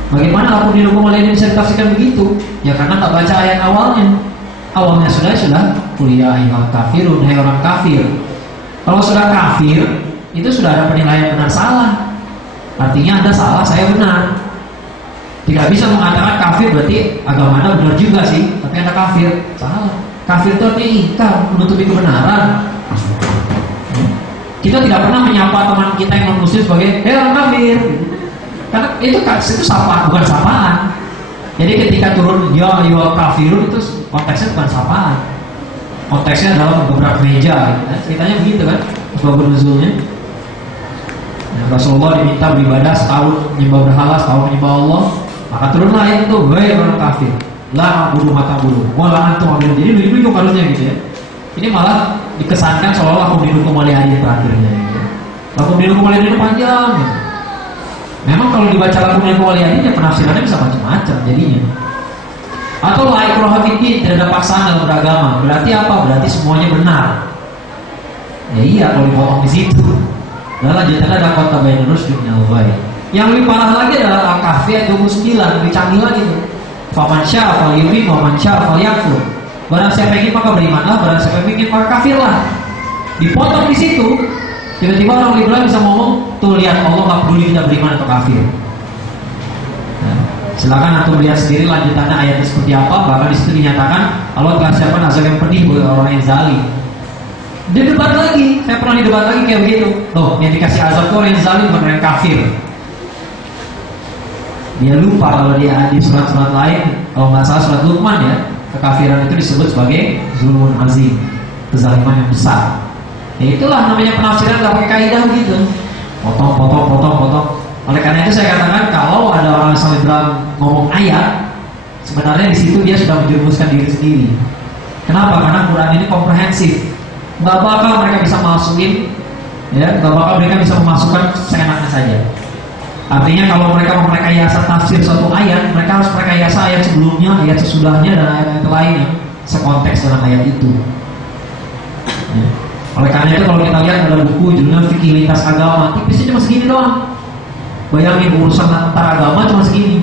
Bagaimana lakum dinukum waliyadin bisa ditafsirkan begitu? Ya karena tak baca ayat awalnya. Awalnya sudah kuliah ayyuhal kafirun, hai orang kafir. Kalau sudah kafir, itu sudah ada penilaian benar salah. Artinya Anda salah, saya benar. Tidak bisa mengatakan kafir berarti agama Anda benar juga sih, tapi Anda kafir. Salah. Kafir itu artinya ingkar, menutupi kebenaran. Kita tidak pernah menyapa teman kita yang non-muslim sebagai orang kafir. Karena itu sapa, bukan sapaan. Jadi ketika turun ya ayyuhal kafirun itu konteksnya bukan sapaan. Konteksnya adalah beberapa meja. Ceritanya begitu kan, sebab nuzulnya. Rasulullah diminta beribadah setahun menyembah berhala, setahun menyembah Allah. Maka turunlah ayat itu, wahai orang kafir, la abudu mata bulu, wala antum abidun. Jadi lebih harusnya gitu ya. Ini malah dikesankan seolah lakum dinukum waliyadin terakhirnya. Gitu. Lakum dinukum waliyadin itu panjang. Gitu. Memang kalau dibaca lakum dinukum waliyadin ya penafsirannya bisa macam-macam jadinya. Atau la ikraha fiddin, tidak ada paksaan dalam beragama. Berarti apa? Berarti semuanya benar. Ya iya kalau dipotong di situ. Dan lanjutannya ada kota bayan rusd minal ghayy. Yang lebih parah lagi adalah Al-Kahfi ayat 29, lebih canggih lagi tuh. Faman syaa falyu'min wa man syaa falyakfur. Barang siapa ingin maka berimanlah, barang siapa ingin maka kafirlah. Dipotong di situ. Tiba-tiba orang liberal bisa ngomong, tuh lihat Allah nggak peduli kita beriman atau kafir. Nah, silakan antum lihat sendiri lanjutannya ayatnya seperti apa. Bahkan di situ dinyatakan Allah telah siapkan azab yang pedih bagi orang yang zalim. Dia debat lagi, saya pernah didebat lagi kayak begitu. Loh, yang dikasih azab itu orang yang zalim bukan yang kafir. Dia lupa kalau dia di surat-surat lain, kalau nggak salah surat Luqman ya, kekafiran itu disebut sebagai zulmun azim, kezaliman yang besar. Ya itulah namanya penafsiran nggak pakai kaidah gitu, potong. Oleh karena itu saya katakan kalau ada orang yang liberal ngomong ayat, sebenarnya di situ dia sudah menjerumuskan diri sendiri. Kenapa? Karena Quran ini komprehensif. Nggak bakal mereka bisa masukin, ya, nggak bakal mereka bisa memasukkan seenaknya saja. Artinya kalau mereka merekayasa tafsir suatu ayat, mereka harus merekayasa ayat sebelumnya, ayat sesudahnya, dan ayat lain yang sekonteks dengan ayat itu. Ya. Oleh karena itu kalau kita lihat ada buku judulnya Fikih Lintas Agama, tipisnya cuma segini doang. Bayangin urusan antara agama cuma segini.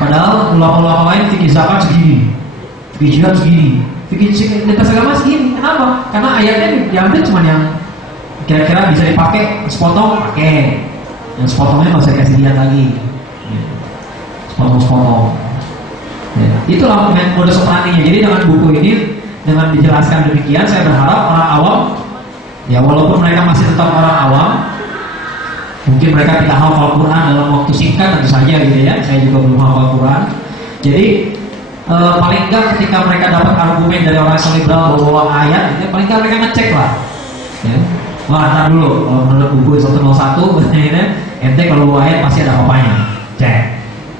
Padahal ulama-ulama lain fikih zakat segini, fikih jihad segini, fikih lintas agama segini. Kenapa? Karena ayatnya diambil cuma yang kira-kira bisa dipakai, sepotong pakai, yang sepotongnya nggak usah dikasih lihat lagi, sepotong. Ya. Itulah modus operandinya. Jadi dengan buku ini, dengan dijelaskan demikian, saya berharap orang awam, ya walaupun mereka masih tetap orang awam, mungkin mereka tidak hafal Quran dalam waktu singkat tentu saja gitu ya. Saya juga belum hafal Quran. Jadi paling enggak ketika mereka dapat argumen dari orang yang liberal bahwa ayat, ya, paling enggak mereka ngecek lah. Ya. Wah, ntar dulu kalau menurut buku 101 ini ente kalau ayat pasti ada apa-apanya. Cek.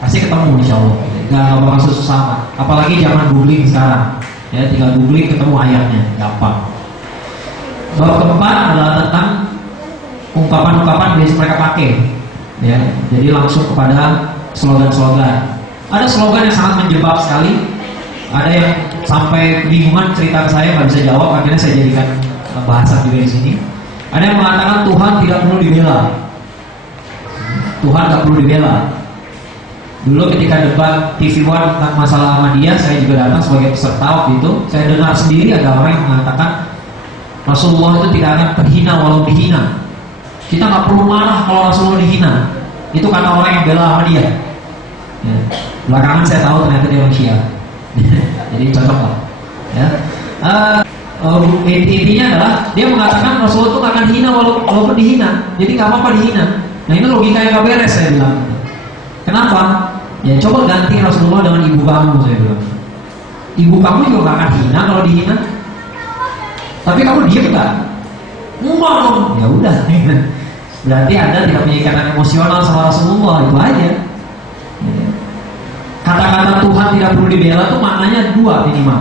Pasti ketemu insyaallah. Enggak bakal susah amat. Apalagi zaman googling sekarang. Ya, tinggal googling ketemu ayatnya, gampang. Bab keempat adalah tentang ungkapan-ungkapan biasa mereka pakai, ya. Jadi langsung kepada slogan-slogan. Ada slogan yang sangat menjebak sekali. Ada yang sampai kebingungan cerita ke saya, nggak bisa jawab, akhirnya saya jadikan bahasan juga di sini. Ada yang mengatakan Tuhan tidak perlu dibela. Tuhan nggak perlu dibela. Dulu ketika debat TV One tentang masalah Ahmadiyah, saya juga datang sebagai peserta waktu itu. Saya dengar sendiri ada orang yang mengatakan Rasulullah itu tidak akan terhina walau dihina. Kita nggak perlu marah kalau Rasulullah dihina. Itu karena orang yang bela Ahmadiyah. Ya. Belakangan saya tahu ternyata dia orang Syiah. Jadi cocok lah. Ya. Intinya adalah dia mengatakan Rasulullah itu akan dihina walaupun dihina. Jadi nggak apa-apa dihina. Nah ini logika yang nggak beres, saya bilang. Kenapa? Ya coba ganti Rasulullah dengan ibu kamu, saya bilang. Ibu kamu juga gak akan hina kalau dihina. Tapi kamu diem gak? Ngomong. Ya udah. Berarti Anda tidak punya ikatan emosional sama Rasulullah, itu aja. Kata-kata Tuhan tidak perlu dibela itu maknanya dua minimal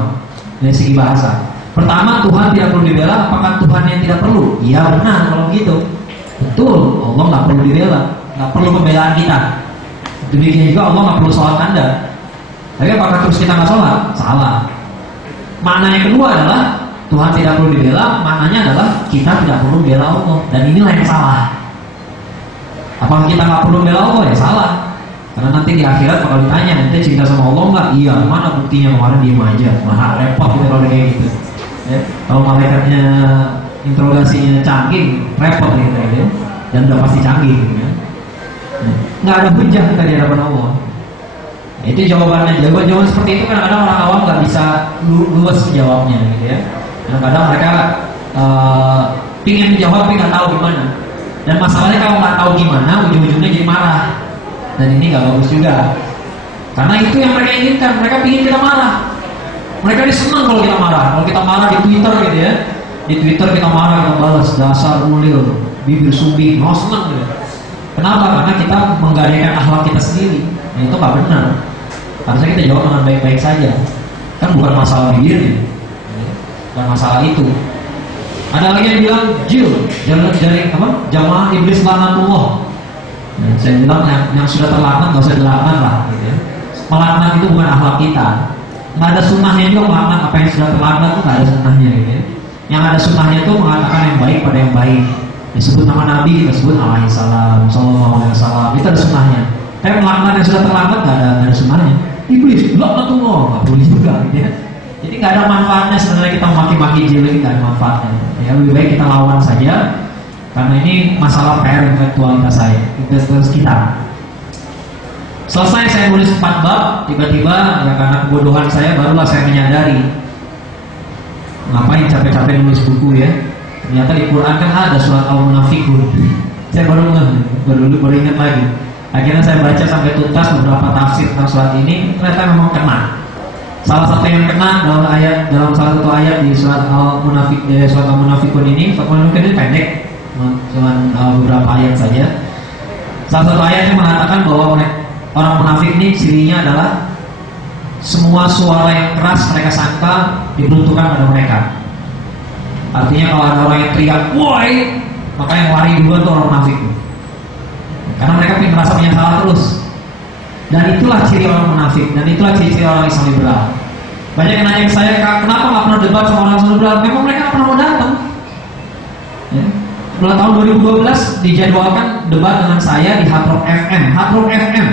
dari segi bahasa. Pertama, Tuhan tidak perlu dibela. Apakah Tuhan yang tidak perlu? Iya benar kalau gitu. Betul, Allah nggak perlu dibela, nggak perlu pembelaan kita. Demikian juga Allah nggak perlu sholat Anda. Tapi apakah terus kita nggak sholat? Salah. Makna yang kedua adalah Tuhan tidak perlu dibela. Maknanya adalah kita tidak perlu bela Allah. Dan inilah yang salah. Apakah kita nggak perlu bela Allah? Ya salah. Karena nanti di akhirat bakal ditanya, nanti cinta sama Allah nggak? Iya. Mana buktinya? Kemarin diem aja. Nah repot gitu kalau kayak gitu. Ya. Kalau malaikatnya interogasinya canggih, repot gitu ya. Dan udah pasti canggih gitu ya. Nggak ada hujah kita di hadapan Allah. Itu jawabannya. Jawaban seperti itu kadang-kadang orang awam nggak bisa luwes jawabnya gitu ya. Kadang-kadang mereka pingin menjawab tapi nggak tahu gimana. Dan masalahnya kalau nggak tahu gimana, ujung-ujungnya jadi marah. Dan ini nggak bagus juga. Karena itu yang mereka inginkan. Mereka pingin kita marah. Mereka ini senang kalau kita marah. Kalau kita marah di Twitter gitu ya. Di Twitter kita marah, kita balas dasar ulil, bibir sumbi, mau senang gitu. Kenapa? Karena kita menggadaikan akhlak kita sendiri. Nah, itu nggak benar. Harusnya kita jawab dengan baik-baik saja. Kan bukan masalah bibirnya, bukan masalah itu. Ada lagi yang bilang Jil, dari apa? Jamaah iblis laknatullah. Nah, saya bilang yang sudah terlaknat nggak usah dilaknat lah. Gitu ya. Melaknat itu bukan akhlak kita. Nggak ada sunnahnya juga melaknat apa yang sudah terlaknat itu nggak ada sunnahnya. Gitu ya. Yang ada sunnahnya itu mengatakan yang baik pada yang baik. Disebut nama Nabi, kita sebut alaihi salam, sallallahu alaihi wasallam. Itu ada sunnahnya. Tapi melaknat yang sudah terlambat nggak ada sunnahnya. Iblis, laknatullah, nggak perlu juga, gitu ya. Jadi nggak ada manfaatnya sebenarnya kita maki-maki Jil ini, nggak ada manfaatnya. Ya lebih baik kita lawan saja, karena ini masalah PR intelektualitas saya, intelektualitas kita. Selesai saya nulis 4 bab, tiba-tiba ya karena kebodohan saya barulah saya menyadari ngapain capek-capek nulis buku ya. Ternyata di Quran kan ada surat Al-Munafiqun. Saya baru ingat lagi. Akhirnya saya baca sampai tuntas beberapa tafsir tentang surat ini, ternyata memang kena. Salah satu yang kena dalam salah satu ayat di surat Al-Munafiqun ini, surat Al-Munafiqun ini pendek, cuma beberapa ayat saja. Salah satu ayat yang mengatakan bahwa orang munafik ini cirinya adalah semua suara yang keras mereka sangka diperuntukkan pada mereka. Artinya kalau ada orang yang teriak, woi, maka yang lari duluan itu orang munafik. Karena mereka merasa punya salah terus. Dan itulah ciri orang munafik. Dan itulah ciri orang Islam liberal. Banyak yang nanya ke saya, kenapa gak pernah debat sama orang Islam liberal? Memang mereka gak pernah mau datang ya. Setelah tahun 2012 dijadwalkan debat dengan saya di Hard Rock FM. Hard Rock FM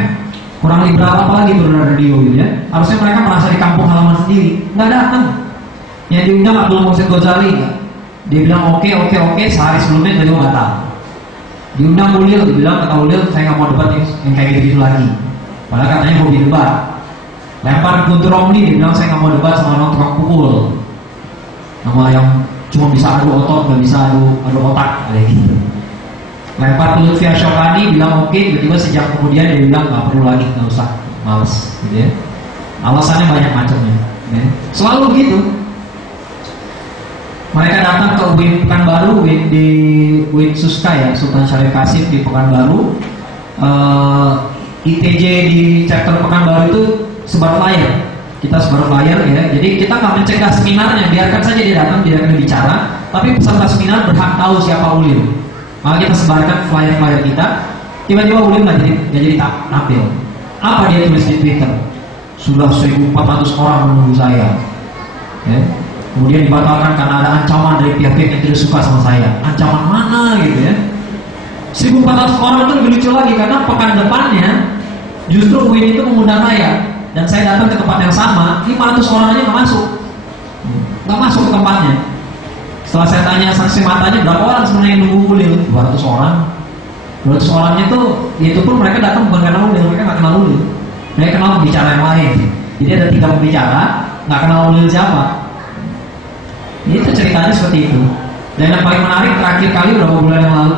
kurang liberal apalagi itu radio gitu ya. Harusnya mereka merasa di kampung halaman sendiri. Gak datang. Yang diundang Abdul Muhsin Ghazali. Dia bilang oke, sehari sebelumnya dia juga gak tahu. Diundang Ulil, dibilang kata Ulil saya nggak mau debat yang kayak gitu lagi. Padahal katanya hobi debat. Lempar Guntur Romli, dibilang saya nggak mau debat sama orang tukang pukul. Nama yang cuma bisa adu otot, nggak bisa adu otak kayak gitu. Lempar Lutfi Asyokani, bilang oke, tiba-tiba sejak kemudian dia bilang nggak perlu lagi, nggak usah, males, gitu ya. Alasannya banyak macamnya. Ya. Selalu gitu. Mereka datang ke UIN Pekanbaru, di UIN Suska ya, Sultan Syarif Kasim di Pekanbaru. ITJ di chapter Pekanbaru itu sebar flyer. Kita sebar flyer ya. Jadi kita nggak mencegah seminarnya, biarkan saja dia datang, biarkan dia bicara. Tapi peserta seminar berhak tahu siapa Ulil. Maka kita sebarkan flyer-flyer kita. Tiba-tiba Ulil nggak jadi tampil. Apa dia tulis di Twitter? Sudah 1.400 orang menunggu saya. ya. Kemudian dibatalkan karena ada ancaman dari pihak-pihak yang tidak suka sama saya. Ancaman mana gitu ya. 1.400 orang itu lebih lucu lagi karena pekan depannya justru UIN itu mengundang saya, dan saya datang ke tempat yang sama, 500 orang aja nggak masuk ke tempatnya. Setelah saya tanya saksi matanya berapa orang sebenarnya yang nunggu Ulil, 200 orang. 200 orangnya itu pun mereka datang bukan karena Ulil, mereka nggak kenal Ulil, mereka kenal pembicara yang lain. Jadi ada 3 pembicara, nggak kenal Ulil siapa. Itu ceritanya seperti itu. Dan yang paling menarik terakhir kali beberapa bulan yang lalu,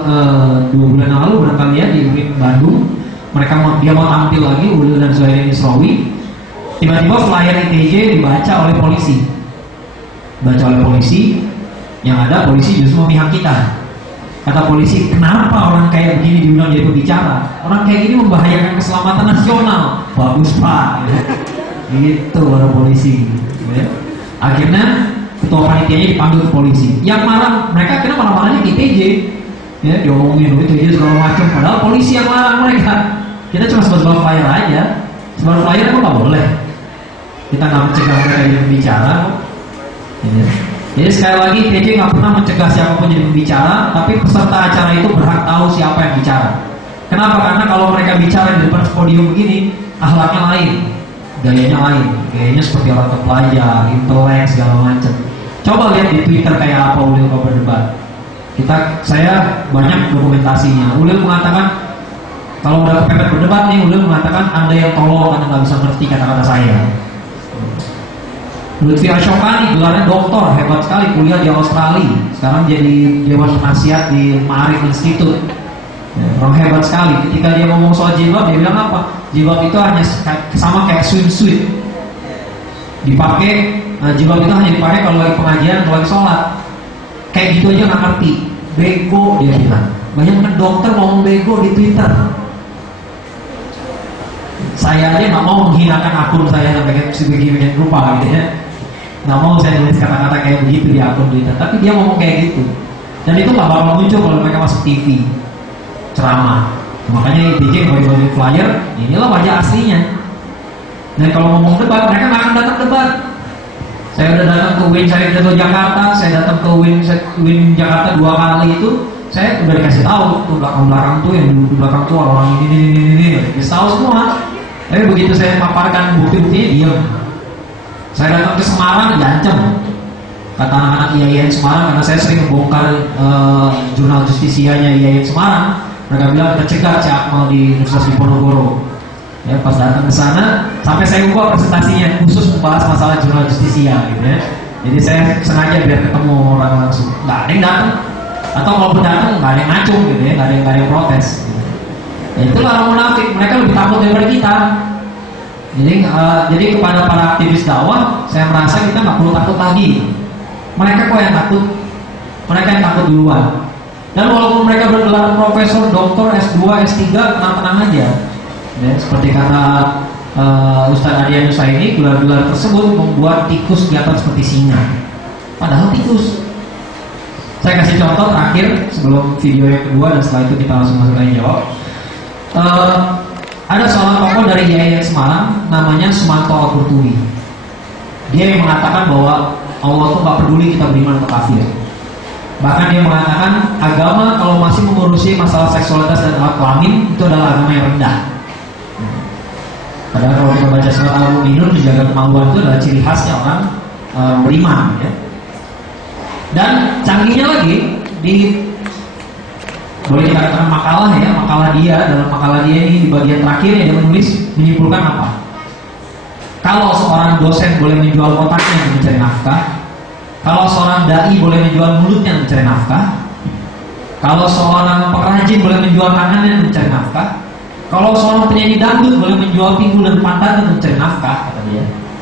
2 bulan yang lalu barangkali ya di UIN Bandung, dia mau tampil lagi Ulil dan Zuhairi Misrawi. Tiba-tiba flyer ITJ dibaca oleh polisi. Yang ada polisi justru memihak kita. Kata polisi, kenapa orang kayak begini diundang jadi pembicara? Orang kayak gini membahayakan keselamatan nasional. Bagus Pak. Gitu kata polisi. Akhirnya ketua panitianya dipanggil ke polisi. Yang marah, mereka kena marah-marahnya ke ITJ. Ya, diomongin ITJ segala macam. Padahal polisi yang larang mereka. Kita cuma sebar flyer aja. Sebar flyer kok nggak boleh. Kita nggak mencegah mereka jadi pembicara. Jadi sekali lagi ITJ nggak pernah mencegah siapapun jadi pembicara, tapi peserta acara itu berhak tahu siapa yang bicara. Kenapa? Karena kalau mereka bicara di depan podium begini, akhlaknya lain, gayanya seperti orang terpelajar, intelek segala macam. Coba lihat di Twitter kayak apa Ulil kalau berdebat. Saya banyak dokumentasinya. Ulil mengatakan kalau udah kepepet berdebat nih, Ulil mengatakan Anda yang tolol, Anda nggak bisa ngerti kata-kata saya. Lutfi Ashokani gelarnya doktor, hebat sekali, kuliah di Australia, sekarang jadi dewan penasihat di Ma'arif Institute. Orang hebat sekali. Ketika dia ngomong soal jilbab, dia bilang apa? Jilbab itu hanya sama kayak swimsuit. Jilbab itu hanya dipakai kalau lagi pengajian, kalau lagi sholat. Kayak gitu aja nggak ngerti. Bego dia bilang. Banyak dokter ngomong bego di Twitter. Saya aja nggak mau menghinakan akun saya sampai kayak sebegini rupa gitu ya. Nggak mau saya nulis kata-kata kayak begitu di akun Twitter. Tapi dia ngomong kayak gitu. Dan itu nggak bakal muncul kalau mereka masuk TV ceramah. Makanya ITJ bagi-bagi flyer, inilah wajah aslinya. Dan kalau ngomong debat, mereka nggak akan datang debat. Saya udah datang ke UIN Syarif Jakarta, saya datang ke UIN Jakarta 2 kali itu, saya udah dikasih tahu tuh belakang tuh yang di belakang tuh orang ini, dikasih tahu semua. Tapi begitu saya paparkan bukti-buktinya, diam. Saya datang ke Semarang, diancam. Kata anak-anak IAIN Semarang, karena saya sering membongkar jurnal justisianya IAIN Semarang, mereka bilang kita cegat Cak Akmal di Universitas Diponegoro. Ya, pas datang ke sana, sampai saya ubah presentasinya khusus membahas masalah jurnal justisia, gitu ya. Jadi saya sengaja biar ketemu orang langsung. Nggak ada yang datang, atau kalaupun datang nggak ada yang ngacung, gitu ya, nggak ada yang protes. Gitu. Ya, itulah orang munafik, mereka lebih takut daripada kita. Jadi kepada para aktivis dakwah, saya merasa kita nggak perlu takut lagi. Mereka kok yang takut, mereka yang takut duluan. Dan walaupun mereka bergelar profesor, doktor, S2, S3, tenang-tenang aja. Ya, seperti kata Ustaz Adian Nusaini, gelar-gelar tersebut membuat tikus kelihatan seperti singa. Padahal tikus. Saya kasih contoh terakhir sebelum video yang kedua, dan setelah itu kita langsung masuk tanya jawab. Ada seorang tokoh dari IAIN Semarang namanya Sumanto Al-Qurtubi. Dia yang mengatakan bahwa Allah itu gak peduli kita beriman atau kafir. Bahkan dia mengatakan agama kalau masih mengurusi masalah seksualitas dan hak kelamin itu adalah agama yang rendah. Padahal kalau kita baca surat Al-Mu'minun, menjaga kemaluan itu adalah ciri khasnya orang beriman, ya. Dan canggihnya lagi boleh dikatakan makalah dalam makalah dia ini di bagian terakhir dia menulis menyimpulkan apa? Kalau seorang dosen boleh menjual otaknya untuk mencari nafkah, kalau seorang dai boleh menjual mulutnya untuk mencari nafkah, kalau seorang pengrajin boleh menjual tangannya untuk mencari nafkah, kalau seorang penyanyi dangdut boleh menjual pinggul dan pantatnya untuk mencari nafkah,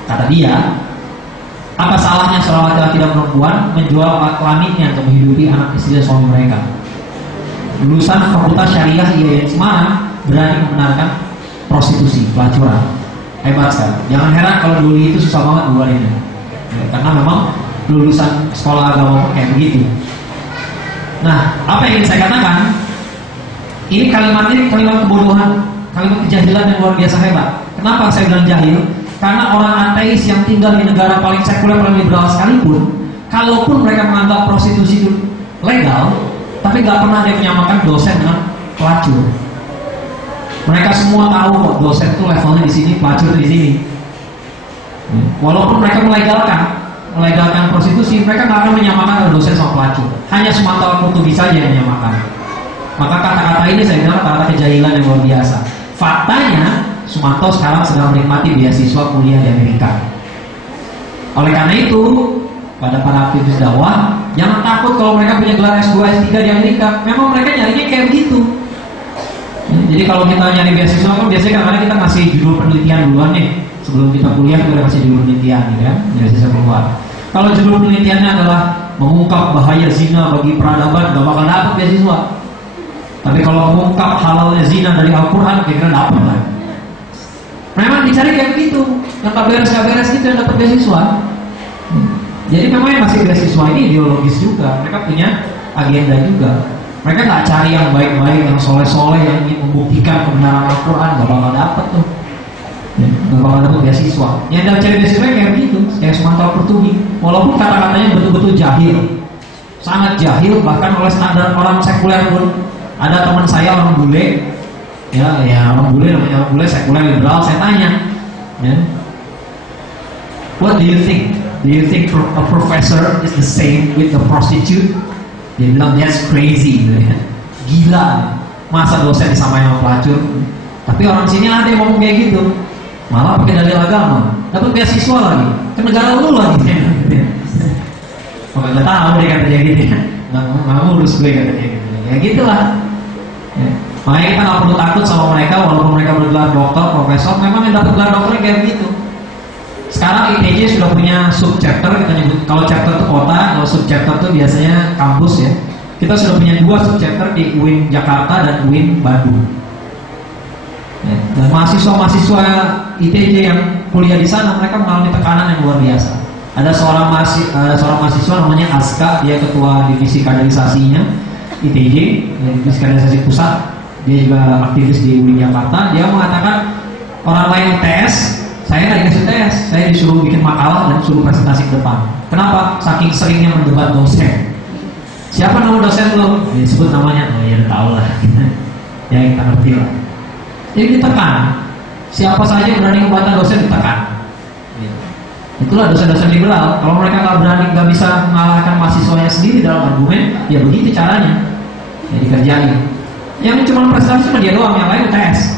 kata dia, apa salahnya seorang laki-laki dan perempuan menjual alat kelaminnya untuk menghidupi anak istri dan suami mereka? Lulusan Fakultas Syariah IAIN Semarang berani membenarkan prostitusi, pelacuran. Hebat sekali. Jangan heran kalau dulu itu susah banget buarinnya. Ya, karena memang lulusan sekolah agama kayak begitu. Nah, apa yang ingin saya katakan? Ini kalimat kebodohan, kalimat kejahilan yang luar biasa hebat. Kenapa saya bilang jahil? Karena orang ateis yang tinggal di negara paling sekuler, paling liberal sekalipun, kalaupun mereka menganggap prostitusi itu legal, tapi nggak pernah dia menyamakan dosen dengan pelacur. Mereka semua tahu kok dosen itu levelnya di sini, pelacur di sini. Walaupun mereka melegalkan prostitusi, mereka nggak akan menyamakan dosen sama pelacur. Hanya Sumatera Portugis saja yang menyamakan. Maka kata-kata ini saya bilang kata-kata kejahilan yang luar biasa. Faktanya Sumanto sekarang sedang menikmati beasiswa kuliah di Amerika. Oleh karena itu, pada para aktivis dakwah, jangan takut kalau mereka punya gelar S2, S3 di Amerika. Memang mereka nyarinya kayak gitu. Jadi kalau kita nyari beasiswa kan biasanya kadang-kadang kita ngasih judul penelitian duluan nih. Sebelum kita kuliah kita udah kasih judul penelitian, ya, beasiswa keluar. Kalau judul penelitiannya adalah mengungkap bahaya zina bagi peradaban, gak bakal dapat beasiswa. Tapi kalau mengungkap halalnya zina dari Al-Quran, kira-kira dapat lah. Memang dicari kayak begitu, yang tak beres gitu yang dapat beasiswa. Jadi memang yang masih beasiswa ini ideologis juga, mereka punya agenda juga. Mereka nggak cari yang baik-baik, yang soleh-soleh, yang ingin membuktikan kebenaran Al-Quran, gak bakal dapat tuh. Gak bakal dapat beasiswa. Yang dapat cari beasiswa kayak begitu, kayak Sumanto Pertugi. Walaupun kata-katanya betul-betul jahil, sangat jahil, bahkan oleh standar orang sekuler pun. Ada teman saya orang bule. Ya orang bule, namanya orang bule, sekuler liberal. Saya tanya, ya, what do you think? Do you think a professor is the same with a prostitute? Dia bilang that's crazy, gitu ya. Gila, masa dosen disamain sama pelacur? Tapi orang sini ada yang ngomong kayak gitu, malah pakai dalil agama, dapat beasiswa lagi, ke negara lu lagi. Pokoknya nggak tahu deh katanya gitu, nggak ngurus gue katanya gitu. Ya gitulah. Ya. Makanya kita nggak perlu takut sama mereka, walaupun mereka bergelar dokter, profesor, memang yang dapat gelar dokternya kayak begitu. Sekarang ITJ sudah punya subchapter, kita nyebut kalau chapter itu kota, kalau subchapter itu biasanya kampus ya. Kita sudah punya 2 subchapter di UIN Jakarta dan UIN Bandung. Ya. Dan mahasiswa-mahasiswa ITJ yang kuliah di sana, mereka mengalami tekanan yang luar biasa. Ada seorang mahasiswa namanya Aska, dia ketua divisi kaderisasinya ITJ, divisi kaderisasi pusat. Dia juga aktivis di UIN Jakarta. Dia mengatakan orang lain tes, saya nggak dikasih tes, saya disuruh bikin makalah dan disuruh presentasi ke depan. Kenapa? Saking seringnya mendebat dosen. Siapa nama dosen lo? Ya, sebut namanya. Oh ya udah tahu lah. Ya kita ngerti lah. Jadi ditekan. Siapa saja yang berani membantah dosen ditekan. Itulah dosen-dosen liberal. Kalau mereka nggak berani, nggak bisa mengalahkan mahasiswanya sendiri dalam argumen, ya begitu caranya. Ya dikerjain. Yang cuma presentasi cuma dia doang, yang lain tes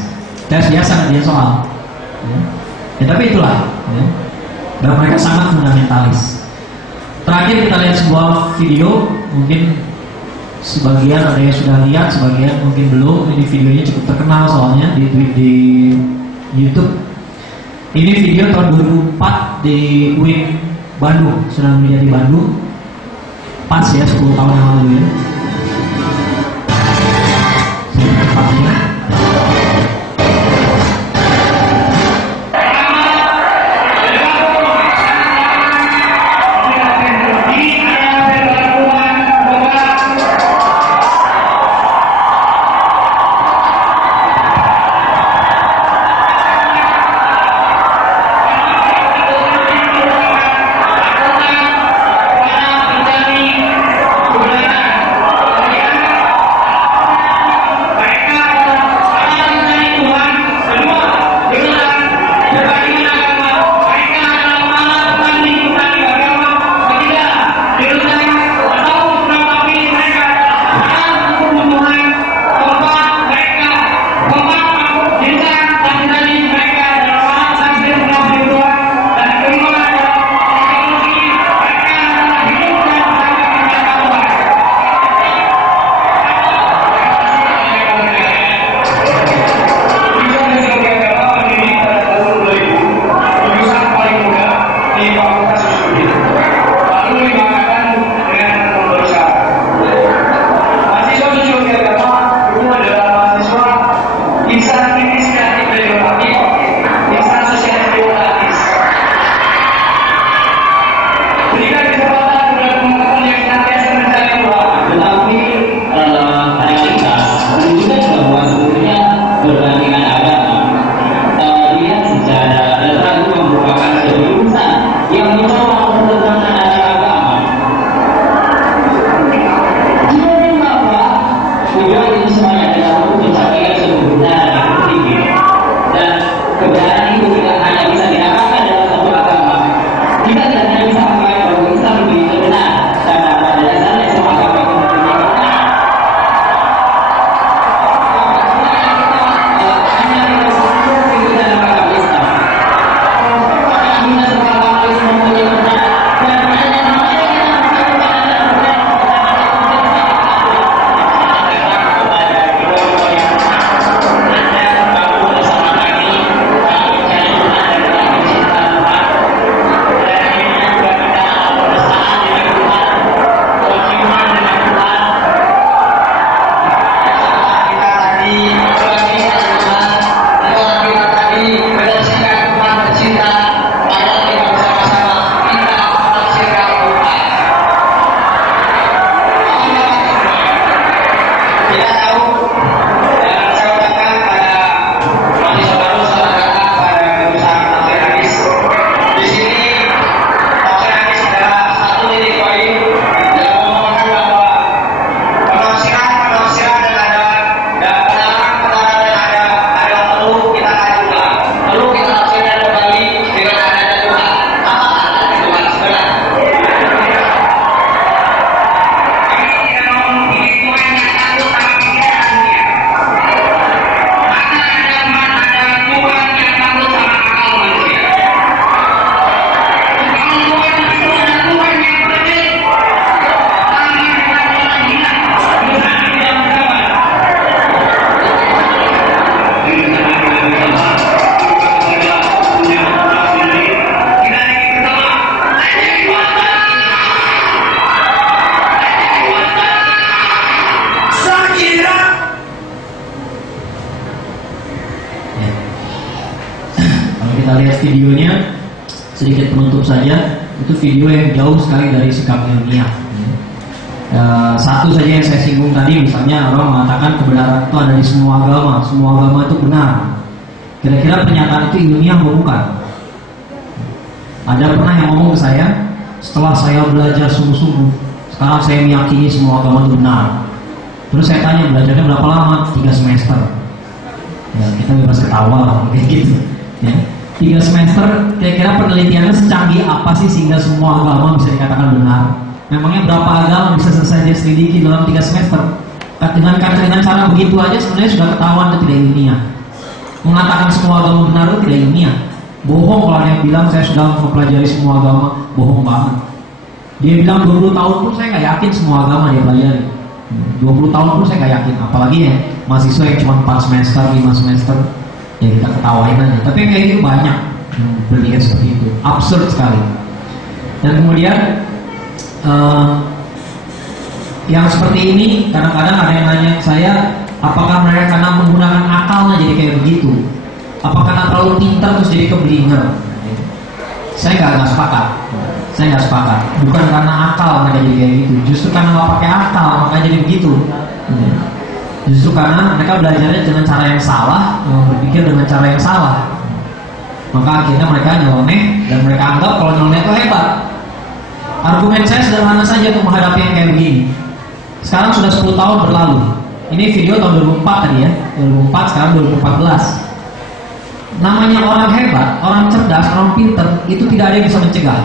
biasa dia soal. Ya tapi itulah. Ya. Dan mereka sangat fundamentalis. Terakhir kita lihat sebuah video, mungkin sebagian ada yang sudah lihat, sebagian mungkin belum. Ini videonya cukup terkenal soalnya di YouTube. Ini video tahun 2004 di UIN Bandung, sedang menjadi di Bandung. Pas ya 10 tahun yang lalu ya. Tepatnya. lihat videonya, sedikit penutup saja. Itu video yang jauh sekali dari sikap ilmiah. Satu saja yang saya singgung tadi, misalnya orang mengatakan kebenaran itu ada di semua agama itu benar. Kira-kira pernyataan itu ilmiah atau bukan? Ada pernah yang ngomong ke saya, setelah saya belajar sungguh-sungguh, sekarang saya meyakini semua agama itu benar. Terus saya tanya, belajarnya berapa lama? 3 semester. Ya, kita bebas ketawa lah, kayak gitu. Ya. 3 semester, kira-kira penelitiannya secanggih apa sih sehingga semua agama bisa dikatakan benar? Memangnya berapa agama bisa selesai diselidiki dalam 3 semester? Dengan cara begitu aja sebenarnya sudah ketahuan itu tidak ilmiah. Mengatakan semua agama benar itu tidak ilmiah. Bohong kalau ada yang bilang saya sudah mempelajari semua agama, bohong banget. Dia bilang 20 tahun pun saya nggak yakin semua agama dia pelajari. 20 tahun pun saya nggak yakin, apalagi ya mahasiswa yang cuma 4 semester, 5 semester, ya kita ketawain aja. Tapi kayak gitu banyak berpikir seperti itu, absurd sekali. Dan kemudian yang seperti ini kadang-kadang ada yang nanya saya, apakah mereka karena menggunakan akalnya jadi kayak begitu? Apakah karena terlalu pintar terus jadi keblinger? Saya nggak sepakat. Bukan karena akal mereka jadi kayak gitu. Justru karena nggak pakai akal makanya jadi begitu. Justru karena mereka belajarnya dengan cara yang salah, berpikir dengan cara yang salah. Maka akhirnya mereka nyeleneh dan mereka anggap kalau nyeleneh itu hebat. Argumen saya sederhana saja untuk menghadapi yang kayak begini. Sekarang sudah 10 tahun berlalu. Ini video tahun 2004 tadi ya, 2004, sekarang 2014. Namanya orang hebat, orang cerdas, orang pinter, itu tidak ada yang bisa mencegah.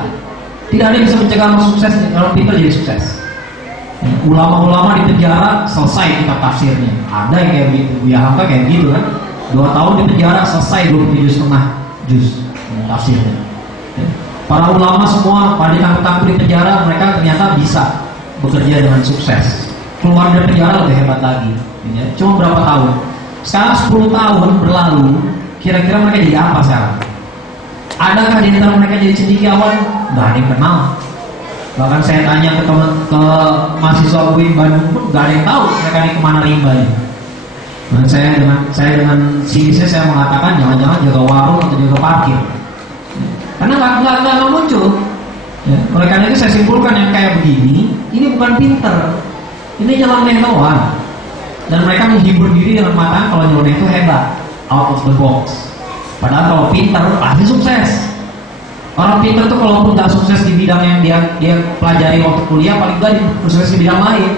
Tidak ada yang bisa mencegah orang sukses, orang pinter jadi sukses. Ulama-ulama di penjara selesai kitab tafsirnya. Ada yang kayak begitu, Buya Hamka kayak gitu kan. 2 tahun di penjara selesai 27,5 juz tafsirnya. Para ulama semua pada ditangkap di penjara, mereka ternyata bisa bekerja dengan sukses. Keluar dari penjara lebih hebat lagi. Cuma berapa tahun? Sekarang 10 tahun berlalu. Kira-kira mereka jadi apa sekarang? Adakah di antara mereka jadi cendekiawan? Gak ada yang kenal. Bahkan saya tanya ke mahasiswa UIN Bandung pun gak ada yang tahu mereka ini kemana rimbanya. Dan saya dengan sinisnya saya mengatakan jangan-jangan jaga warung atau jaga parkir. Karena nggak muncul. Ya, oleh karena itu saya simpulkan yang kayak begini, ini bukan pinter, ini nyeleneh doang. Dan mereka menghibur diri dengan mengatakan kalau nyeleneh itu hebat, out of the box. Padahal kalau pinter pasti sukses. Orang pinter tuh kalaupun nggak sukses di bidang yang dia pelajari waktu kuliah, paling nggak sukses di bidang lain.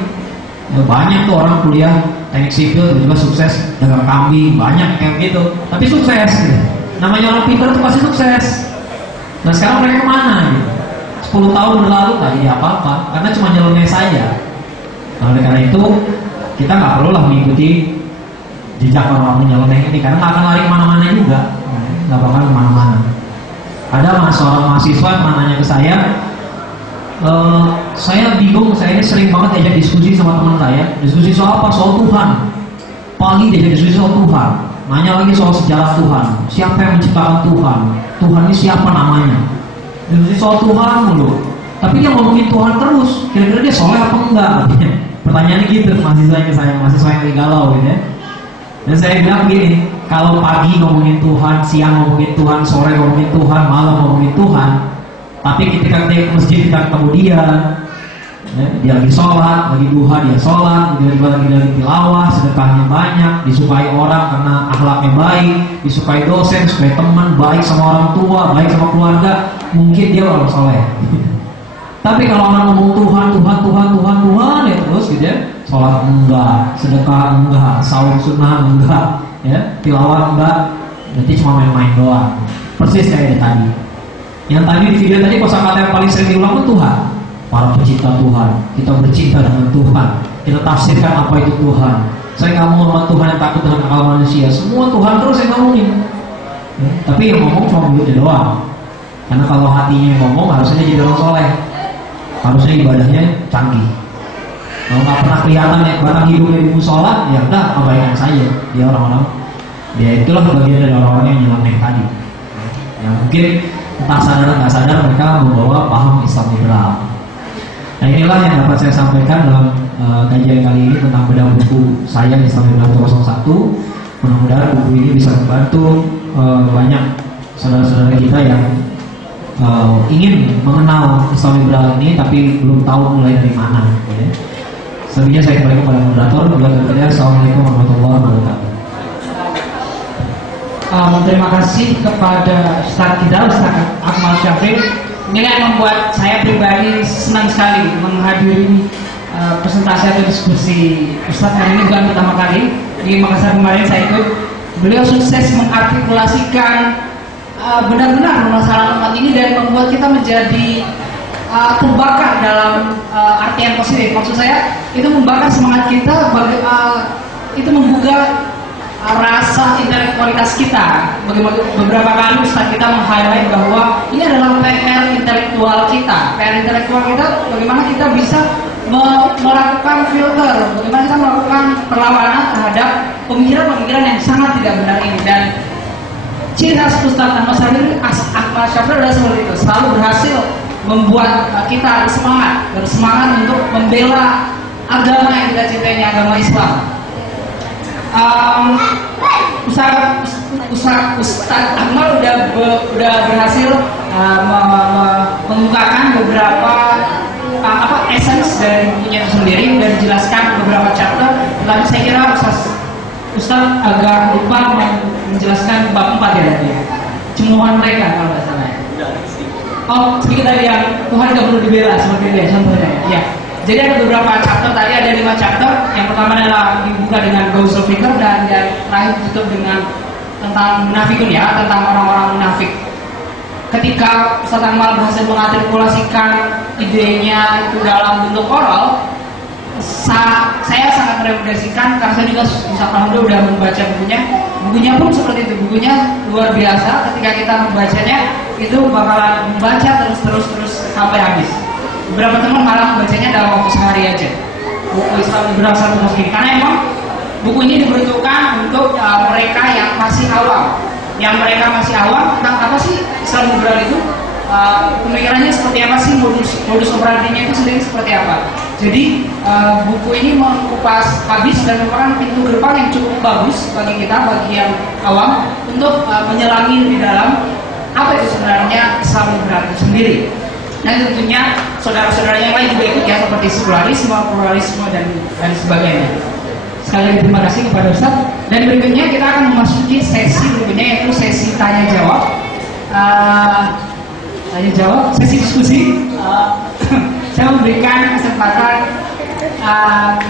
Ya, banyak tuh orang kuliah teknik sipil juga sukses dagang kambing, banyak kayak gitu. Tapi sukses. Gitu. Namanya orang pinter tuh pasti sukses. Nah sekarang mereka kemana gitu? 10 tahun berlalu nggak jadi apa-apa karena cuma nyeleneh saja. Nah, oleh karena itu kita nggak perlu lah mengikuti jejak orang-orang nyeleneh ini karena nggak akan lari kemana-mana juga, nggak bakal kemana-mana. Ada seorang mahasiswa yang nanya ke saya bingung, saya ini sering banget diajak diskusi sama teman saya. Diskusi soal apa? Soal Tuhan. Pagi diajak diskusi soal Tuhan. Nanya lagi soal sejarah Tuhan. Siapa yang menciptakan Tuhan? Tuhan ini siapa namanya? Diskusi soal Tuhan dulu. Tapi dia ngomongin Tuhan terus. Kira-kira dia soleh apa enggak? Pertanyaannya gitu mahasiswa yang galau gitu ya. Dan saya bilang begini, kalau pagi ngomongin Tuhan, siang ngomongin Tuhan, sore ngomongin Tuhan, malam ngomongin Tuhan, tapi ketika dia ke masjid kita ketemu dia lagi sholat, lagi duha dia sholat, dia lagi tilawah, sedekahnya banyak, disukai orang karena akhlaknya baik, disukai dosen, disukai teman, baik sama orang tua, baik sama keluarga, mungkin dia orang soleh. Tapi kalau orang ngomong Tuhan ya terus gitu ya, sholat enggak, sedekah enggak, saum sunnah enggak, ya, tilawah enggak, berarti cuma main-main doang. Persis kayak tadi. Yang tadi di video tadi kosakata yang paling sering diulang itu Tuhan. Para pencipta Tuhan, kita bercinta dengan Tuhan, kita tafsirkan apa itu Tuhan. Saya nggak mau sama Tuhan yang takut dengan akal manusia. Semua Tuhan terus yang ngomongin. Ya, tapi yang ngomong cuma mulutnya doang. Karena kalau hatinya yang ngomong harusnya jadi orang soleh. Harusnya ibadahnya canggih. Kalau nggak pernah kelihatan ya batang hidungnya di musola, ya udah abaikan saja. Dia orang-orang, dia itulah bagian dari orang-orang yang nyeleneh tadi. Yang mungkin entah sadar atau nggak sadar mereka membawa paham Islam liberal. Nah inilah yang dapat saya sampaikan dalam kajian kali ini tentang bedah buku saya Islam Liberal 01. Mudah-mudahan buku ini bisa membantu banyak saudara-saudara kita yang ingin mengenal Islam liberal ini tapi belum tahu mulai dari mana. Ya. Selanjutnya saya kembali kepada moderator. Assalamualaikum warahmatullahi wabarakatuh. Terima kasih kepada Ustaz kita, Ustaz Akmal Syafri. Ini yang membuat saya pribadi senang sekali menghadiri presentasi atau diskusi Ustaz hari ini, bukan pertama kali. Di Makassar kemarin saya ikut. Beliau sukses mengartikulasikan benar-benar masalah umat ini dan membuat kita menjadi terbakar dalam artian positif. Maksud saya itu membakar semangat kita, itu membuka rasa intelektualitas kita. Beberapa kali Ustaz kita meng-highlight bahwa ini adalah PR intelektual kita. PR intelektual kita bagaimana kita bisa melakukan filter, bagaimana kita melakukan perlawanan terhadap pemikiran-pemikiran yang sangat tidak benar ini. Dan ciri khas Ustaz Akmal Syafri adalah seperti itu, selalu berhasil membuat kita bersemangat untuk membela agama yang kita cintainya, agama Islam. Ustaz Akmal udah berhasil mengungkapkan beberapa essence dari bukunya itu sendiri, dan dijelaskan beberapa chapter. Tetapi saya kira Ustaz agak lupa menjelaskan bab 4 ya tadi, cemoohan mereka kalau nggak salah. Oh, sedikit tadi yang Tuhan tidak perlu dibela seperti itu ya contohnya. Ya. Jadi ada beberapa chapter tadi, ada 5 chapter. Yang pertama adalah dibuka dengan Gausul Fikr, dan yang terakhir ditutup dengan tentang munafikun ya, tentang orang-orang munafik. Ketika Ustaz Akmal berhasil mengartikulasikan idenya itu dalam bentuk oral, saya sangat merekomendasikan karena saya juga alhamdulillah udah membaca bukunya. Bukunya pun seperti itu, bukunya luar biasa. Ketika kita membacanya itu bakalan membaca terus sampai habis. Beberapa teman malah membacanya dalam waktu sehari aja. Buku Islam Liberal Satu Muslim, karena emang buku ini diperuntukkan untuk mereka yang masih awam. Yang mereka masih awam tentang apa sih Islam liberal itu, pemikirannya seperti apa sih, modus operandinya itu sendiri seperti apa. Jadi buku ini mengupas habis dan merupakan pintu gerbang yang cukup bagus bagi kita, bagi yang awam, untuk menyelami di dalam apa itu sebenarnya Islam liberal itu sendiri. Dan tentunya saudara-saudara yang lain juga ikut ya, seperti sekularisme, pluralisme dan sebagainya. Sekali lagi terima kasih kepada Ustaz. Dan berikutnya kita akan memasuki sesi berikutnya, yaitu sesi tanya jawab. Sesi diskusi. Saya memberikan kesempatan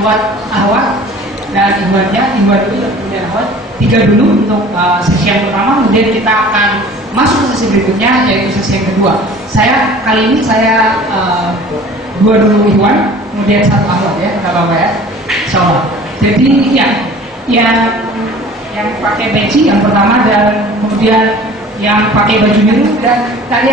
buat Ahwat dan Ikhwan dulu, kemudian Ahwat 3 dulu untuk sesi yang pertama. Kemudian kita akan masuk ke sesi berikutnya, yaitu sesi yang kedua. Kali ini saya 2 dulu Ikhwan, kemudian 1 Ahwat ya, nggak apa-apa ya, insyaallah. Jadi ya, yang pakai peci yang pertama, dan kemudian yang pakai baju biru, dan tadi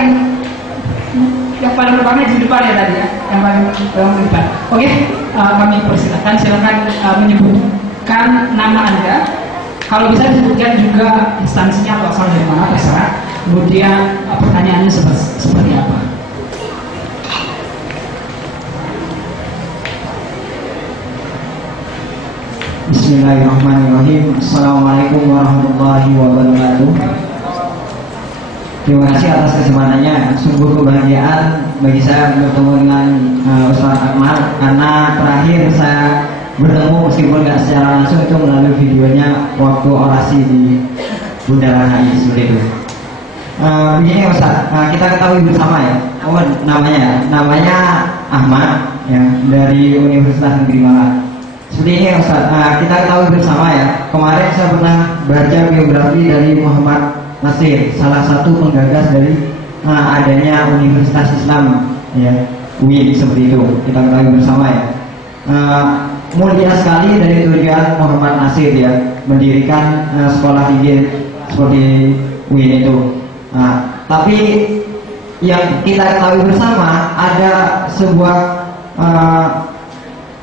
yang paling pertama di depan ya tadi ya, yang paling di depan. Oke, kami persilakan, silakan menyebutkan nama Anda. Kalau bisa disebutkan juga instansinya atau asal dari mana, terserah. Kemudian pertanyaannya seperti apa. Bismillahirrahmanirrahim. Assalamualaikum warahmatullahi wabarakatuh. Terima kasih atas kesempatannya. Sungguh kebahagiaan bagi saya bertemu dengan Ustaz Akmal, karena terakhir saya bertemu meskipun nggak secara langsung itu melalui videonya waktu orasi di Bundaran HI seperti itu. Begini Ustaz, kita ketahui bersama ya, namanya Ahmad ya, dari Universitas Negeri Malang. Seperti ini Ustaz, kita ketahui bersama ya, kemarin saya pernah baca biografi dari Muhammad Nasir, salah satu penggagas dari adanya Universitas Islam ya, UIN seperti itu. Kita ketahui bersama ya. Mulia sekali dari tujuan Muhammad Nasir ya, mendirikan sekolah tinggi seperti UIN itu. Tapi yang kita ketahui bersama ada sebuah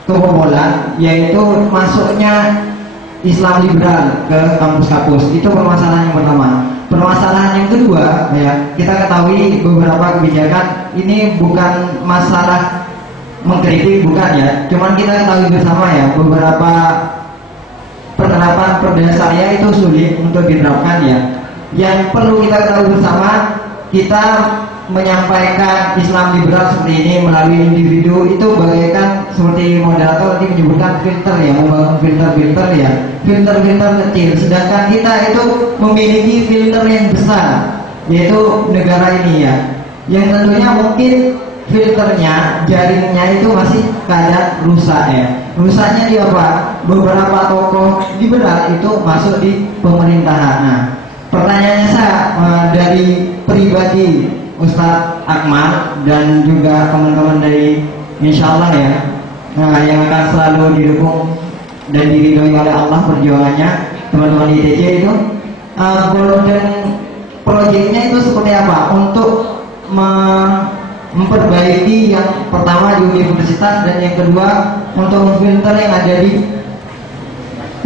kebobolan, yaitu masuknya Islam liberal ke kampus-kampus. Itu permasalahan yang pertama. Permasalahan yang kedua ya, kita ketahui beberapa kebijakan ini bukan masalah mengkritik, bukan ya, cuman kita ketahui bersama ya, beberapa penerapan Perda Syariah itu sulit untuk diterapkan ya. Yang perlu kita ketahui bersama, kita menyampaikan Islam liberal seperti ini melalui individu itu bagaikan seperti moderator tadi menyebutkan filter ya, membangun filter ya, filter kecil. Sedangkan kita itu memiliki filter yang besar, yaitu negara ini ya, yang tentunya mungkin filternya, jaringnya itu masih keadaan rusak ya. Rusaknya di apa? Beberapa tokoh liberal itu masuk di pemerintahan. Nah, pertanyaannya saya dari pribadi Ustadz Akmal dan juga teman-teman dari Insyaallah ya, yang akan selalu didukung dan diridhoi oleh Allah perjuangannya teman-teman ITC itu, golden projectnya itu seperti apa untuk memperbaiki yang pertama di universitas dan yang kedua untuk memfilter yang ada di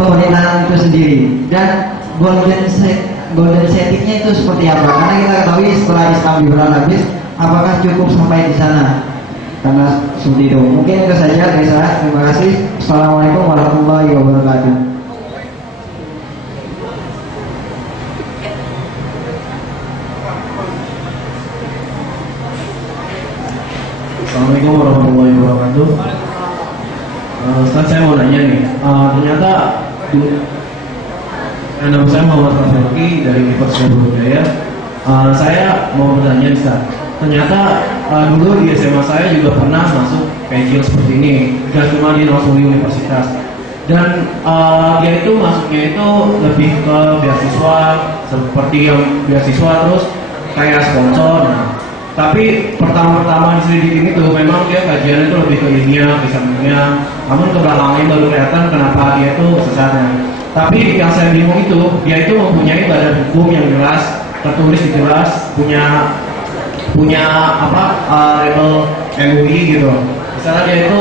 pemerintahan itu sendiri, dan golden settingnya itu seperti apa? Karena kita ketahui setelah Islam liberal habis, apakah cukup sampai di sana? Karena seperti itu. Mungkin itu saja dari saya. Terima kasih. Assalamualaikum warahmatullahi wabarakatuh. Assalamualaikum warahmatullahi wabarakatuh. Ustaz, saya mau nanya nih, ternyata nama saya Muhammad Rafiq dari Universitas Brawijaya. Saya mau bertanya, Ustaz. Ternyata dulu di SMA saya juga pernah masuk PJL seperti ini, dan cuma di langsung di universitas. Dan dia itu masuknya itu lebih ke beasiswa, seperti yang beasiswa terus kayak sponsor. Tapi pertama-tama diselidikin itu memang dia kajiannya itu lebih ke ilmiah, ke sampingnya. Namun kebelakangnya baru kelihatan kenapa dia itu sesatnya. Tapi yang saya bingung itu, dia itu mempunyai badan hukum yang jelas, tertulis jelas, punya label MUI gitu. Misalnya dia itu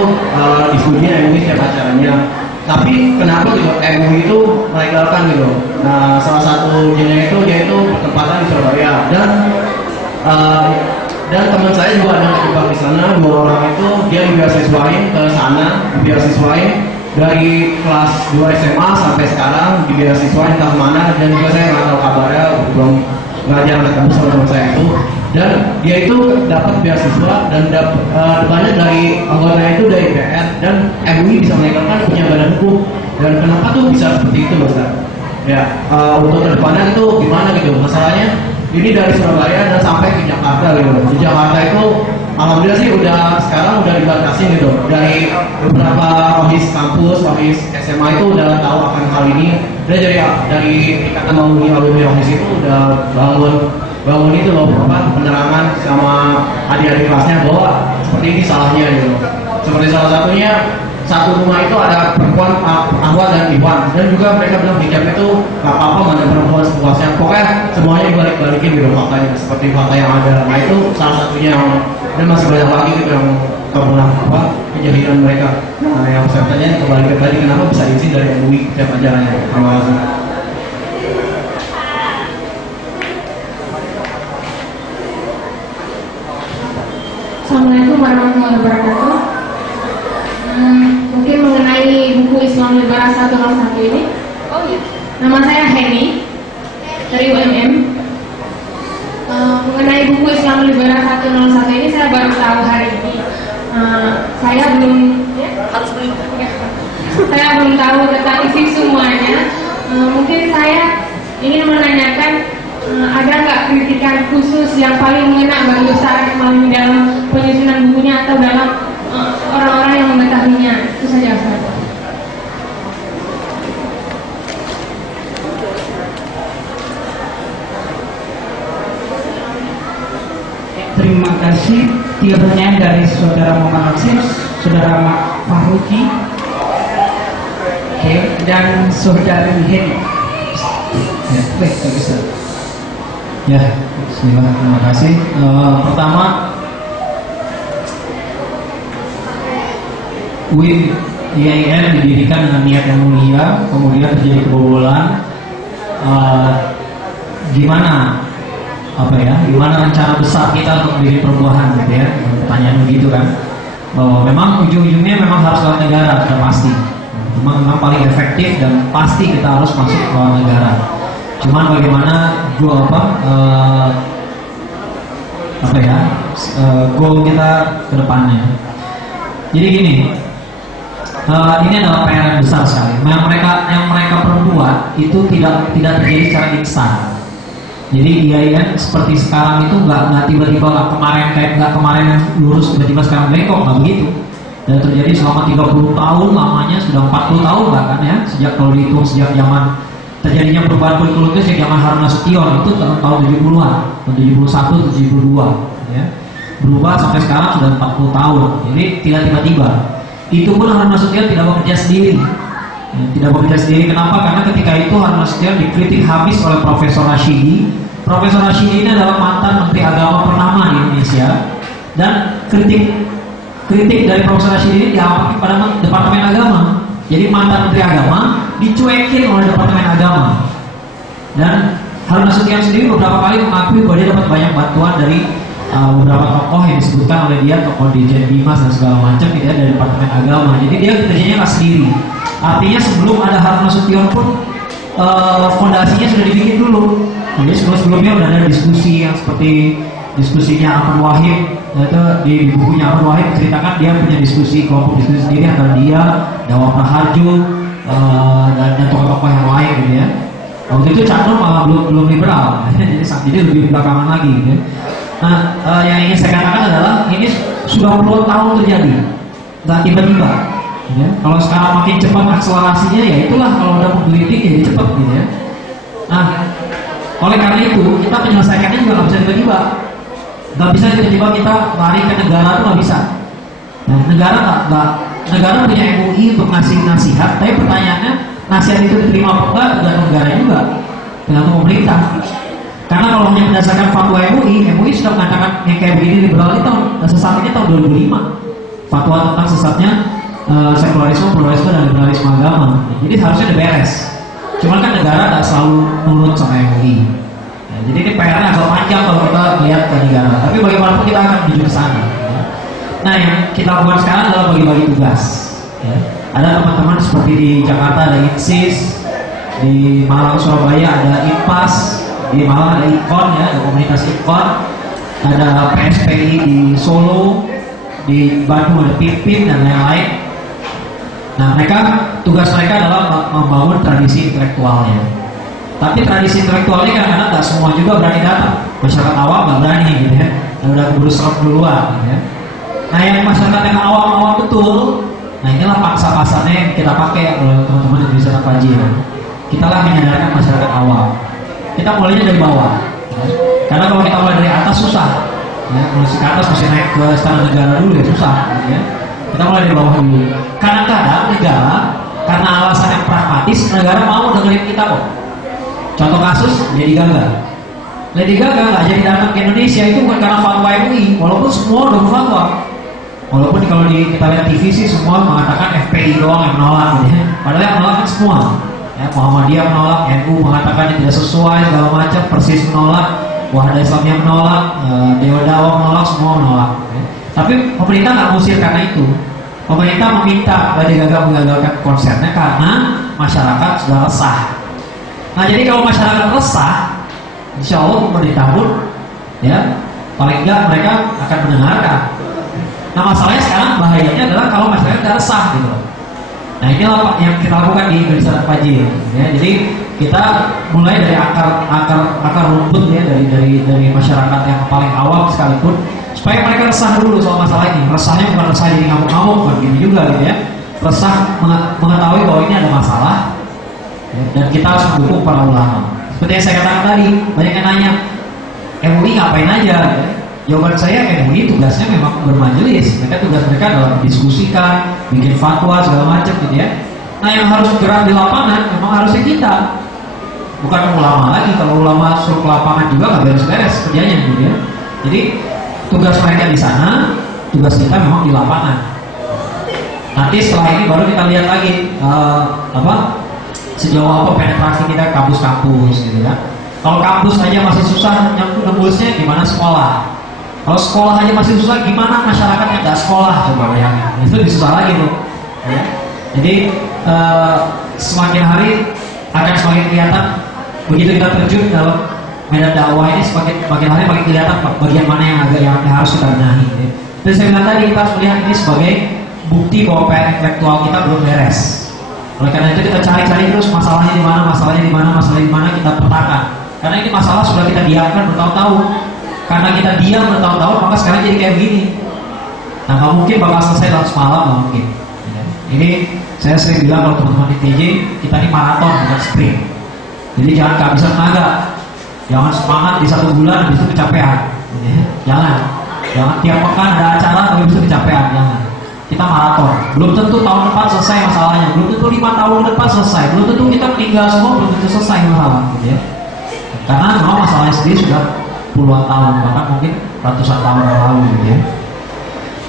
di studi MUI setiap acaranya. Tapi kenapa gitu MUI itu melegalkan gitu? Nah, salah satu jenisnya itu dia itu bertempatan di Surabaya, dan teman saya juga ada terjebak di sana. 2 orang itu dia dibeasiswain ke sana, dibeasiswain dari kelas 2 SMA sampai sekarang dibeasiswain entah kemana, dan juga saya nggak tahu kabarnya, belum ngajar ketemu sama teman saya itu. Dan dia itu dapat beasiswa dan banyak dari anggotanya itu dari IPR, dan MUI bisa melegalkan punya badan hukum. Dan kenapa tuh bisa seperti itu, Ustaz? Ya, untuk kedepannya itu gimana gitu? Masalahnya ini dari Surabaya dan sampai ke Jakarta gitu. Di Jakarta itu alhamdulillah sih sekarang udah dibatasi gitu. Dari beberapa OHIS kampus, OHIS SMA itu udah tahu akan hal ini. Dan dari Ikatan Alumni OHIS itu udah bangun itu loh, penerangan sama adik-adik kelasnya bahwa seperti ini salahnya gitu. Seperti salah satunya, satu rumah itu ada perempuan, ahwat dan ikhwan, dan juga mereka bilang hijab itu gak apa-apa, mana perempuan sepuasnya, pokoknya semuanya dibalik-balikin gitu faktanya, seperti fakta yang ada. Nah itu salah satunya, dan masih banyak lagi gitu yang kejadian mereka. Nah yang saya tanya kembali ke tadi, kenapa bisa izin dari MUI setiap ajarannya? Terima kasih. Assalamualaikum warahmatullahi wabarakatuh. Mungkin mengenai buku Islam Liberal 101 ini. Oh iya. Nama saya Heni dari UMM. Mengenai buku Islam Liberal 101 ini saya baru tahu hari ini. Saya belum tahu tentang isi semuanya. Mungkin saya ingin menanyakan, ada nggak kritikan khusus yang paling mengena bagi Ustaz Akmal dalam penyusunan bukunya atau dalam orang-orang yang mengetahuinya? Itu saja, Ustaz. Terima kasih. 3 pertanyaan dari Saudara Muhammad Nasir, Saudara Fahruki, dan Saudari Heni. Baik, Ustaz. Ya, bismillah, terima kasih. Pertama, UIN IAIN didirikan dengan niat yang mulia, kemudian terjadi kebobolan. Gimana rencana besar kita untuk mendirikan perubahan gitu ya? Pertanyaan begitu kan? Memang ujung-ujungnya memang harus lewat negara, sudah pasti. Memang paling efektif dan pasti kita harus masuk ke negara. Cuman bagaimana goal kita ke depannya. Jadi gini, ini adalah PR yang besar sekali. Yang mereka perbuat itu tidak terjadi secara instan. Jadi IAIN seperti sekarang itu nggak tiba-tiba nggak kemarin yang lurus tiba-tiba sekarang bengkok, nggak begitu. Dan terjadi selama 30 tahun, lamanya sudah 40 tahun bahkan ya, sejak kalau dihitung sejak zaman terjadinya perubahan kurikulum itu sejak zaman Harun Nasution itu tahun 70-an, tahun 71, 72 ya. Berubah sampai sekarang sudah 40 tahun. Jadi tidak tiba-tiba. Itu pun Harun Nasution tidak bekerja sendiri. Ya, tidak bekerja sendiri. Kenapa? Karena ketika itu Harun Nasution dikritik habis oleh Profesor Rashidi. Profesor Rashidi ini adalah mantan Menteri Agama pertama di Indonesia. Dan kritik dari Profesor Rashidi ini diapakan pada Departemen Agama. Jadi mantan Menteri Agama dicuekin oleh Departemen Agama. Dan Harun Nasution sendiri beberapa kali mengakui bahwa dia dapat banyak bantuan dari beberapa tokoh yang disebutkan oleh dia, tokoh Dirjen Bimas dan segala macam gitu ya, dari Departemen Agama. Jadi dia kerjanya nggak sendiri. Artinya sebelum ada Harun Nasution pun fondasinya sudah dibikin dulu. Jadi sebelumnya udah ada diskusi yang seperti diskusinya Ahmad Wahid. Itu di bukunya Ahmad Wahid menceritakan dia punya kelompok diskusi sendiri antara dia, Dawa Praharjo dan tokoh-tokoh yang lain gitu ya. Waktu itu Chandra malah belum liberal, jadi lebih belakangan lagi gitu ya. Nah, yang ingin saya katakan adalah ini sudah puluhan tahun terjadi, nggak tiba-tiba. Ya. Kalau sekarang makin cepat akselerasinya, ya itulah kalau udah menggelitik jadi cepat gitu ya. Nah, oleh karena itu kita menyelesaikannya juga nggak bisa tiba-tiba. Nggak bisa tiba-tiba kita lari ke negara itu nggak bisa. Nah, negara punya MUI untuk ngasih nasihat, tapi pertanyaannya nasihat itu diterima apa enggak tergantung negara juga, tergantung pemerintah. Karena kalau hanya berdasarkan fatwa MUI sudah mengatakan yang kayak begini liberal itu sesatnya tahun 2005. Fatwa tentang sesatnya sekularisme, pluralisme dan liberalisme agama. Jadi harusnya udah beres. Cuman kan negara tak selalu nurut sama MUI. Ya, jadi ini PR-nya agak panjang kalau kita lihat ke negara. Tapi bagaimanapun kita akan menuju ke sana. Ya. Nah, yang kita lakukan sekarang adalah bagi-bagi tugas. Ya. Ada teman-teman seperti di Jakarta ada INSIS, di Malang Surabaya ada IPAS, di Malang ada IKON ya, ada komunitas IKON, ada PSPI di Solo, di Bandung ada PIPIN dan lain-lain. Nah, tugas mereka adalah membangun tradisi intelektualnya. Tapi tradisi intelektual ini kadang-kadang nggak semua juga berani datang. Masyarakat awam nggak berani gitu ya, udah keburu serap duluan gitu ya. Nah, yang masyarakat yang awam-awam betul, nah inilah paksa-pasarnya yang kita pakai oleh teman-teman di Desa Paji ya. Kita lah menyadarkan masyarakat awam. Kita mulainya dari bawah ya. Karena kalau kita mulai dari atas susah ya, mesti ke atas mesti naik ke istana negara dulu ya susah ya. Kita mulai dari bawah dulu. Kadang-kadang negara karena alasan yang pragmatis, negara mau dengerin kita kok. Contoh kasus Lady Gaga nggak jadi datang ke Indonesia itu bukan karena fatwa MUI, walaupun semua udah berfatwa. Walaupun kalau kita lihat TV sih semua mengatakan FPI doang yang menolak gitu ya. Padahal yang menolak kan semua ya, Muhammadiyah menolak, NU mengatakan tidak sesuai segala macam, Persis menolak, Wahadah Islamiyah menolak, Dewa Dawa menolak, semua menolak ya. Tapi pemerintah nggak ngusir karena itu. Pemerintah meminta Lady Gaga mengagalkan konsernya karena masyarakat sudah resah. Nah, jadi kalau masyarakat resah, insya Allah pemerintah pun ya paling enggak mereka akan mendengarkan. Nah, masalahnya sekarang bahayanya adalah kalau masyarakat tidak resah gitu. Nah, inilah yang kita lakukan di Desa Paji ya. Jadi kita mulai dari akar rumput ya, dari masyarakat yang paling awam sekalipun, supaya mereka resah dulu soal masalah ini. Resahnya bukan resah jadi ngamuk-ngamuk, bukan gini juga gitu ya. Resah mengetahui bahwa ini ada masalah ya, dan kita harus mendukung para ulama. Seperti yang saya katakan tadi, banyak yang nanya MUI ngapain aja ya? Jawaban saya MUI tugasnya memang bermajelis. Tugas mereka adalah mendiskusikan, bikin fatwa segala macam gitu ya. Nah, yang harus gerak di lapangan memang harusnya kita, bukan ulama lagi. Kalau ulama suruh ke lapangan juga nggak beres-beres kerjanya gitu ya. Jadi tugas mereka di sana, tugas kita memang di lapangan. Nanti setelah ini baru kita lihat lagi sejauh apa penetrasi kita ke kampus-kampus gitu ya. Kalau kampus aja masih susah nembusnya, gimana sekolah? Kalau sekolah aja masih susah, gimana masyarakat yang nggak sekolah? Coba bayangin, itu lebih susah lagi tuh. Ya. Jadi semakin hari akan semakin kelihatan begitu kita terjun dalam medan dakwah ini sebagian hari makin kelihatan bagian mana yang agak yang harus kita benahi. Ya. Dan saya bilang tadi kita harus melihat ini sebagai bukti bahwa PR intelektual kita belum beres. Oleh karena itu kita cari-cari terus masalahnya di mana, kita petakan. Karena ini masalah sudah kita diamkan bertahun-tahun. Karena kita diam bertahun-tahun, maka sekarang jadi kayak begini. Nah, nggak mungkin bakal selesai dalam semalam, nggak mungkin. Ini saya sering bilang kalau teman-teman di TJ, kita ini maraton bukan sprint. Jadi jangan kehabisan tenaga, jangan semangat di 1 bulan habis itu kecapean. Jangan tiap pekan ada acara habis itu kecapean. Jangan. Kita maraton. Belum tentu tahun depan selesai masalahnya, belum tentu 5 tahun ke depan selesai, belum tentu kita meninggal semua, belum tentu selesai masalah. Gitu ya. Karena memang masalahnya sendiri sudah puluhan tahun, bahkan mungkin ratusan tahun yang lalu. Gitu ya.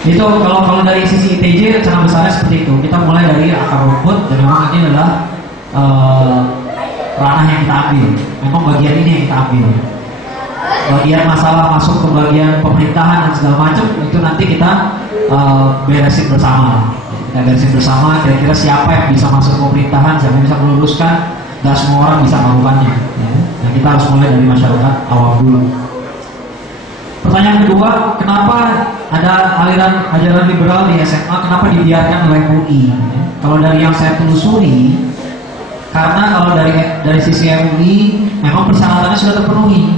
Itu kalau dari sisi ITJ rencana besarnya seperti itu. Kita mulai dari akar rumput dan memang ini adalah ranah yang kita ambil. Memang bagian ini yang kita ambil. Bagian masalah masuk ke bagian pemerintahan dan segala macam itu nanti kita beresin bersama. Kita beresin bersama. Kira-kira siapa yang bisa masuk ke pemerintahan, siapa yang bisa meluruskan. Gak semua orang bisa melakukannya. Nah, kita harus mulai dari masyarakat awam dulu. Pertanyaan kedua, kenapa ada aliran ajaran liberal di SMA, kenapa dibiarkan oleh MUI? Kalau dari yang saya telusuri, karena kalau dari sisi MUI memang persyaratannya sudah terpenuhi.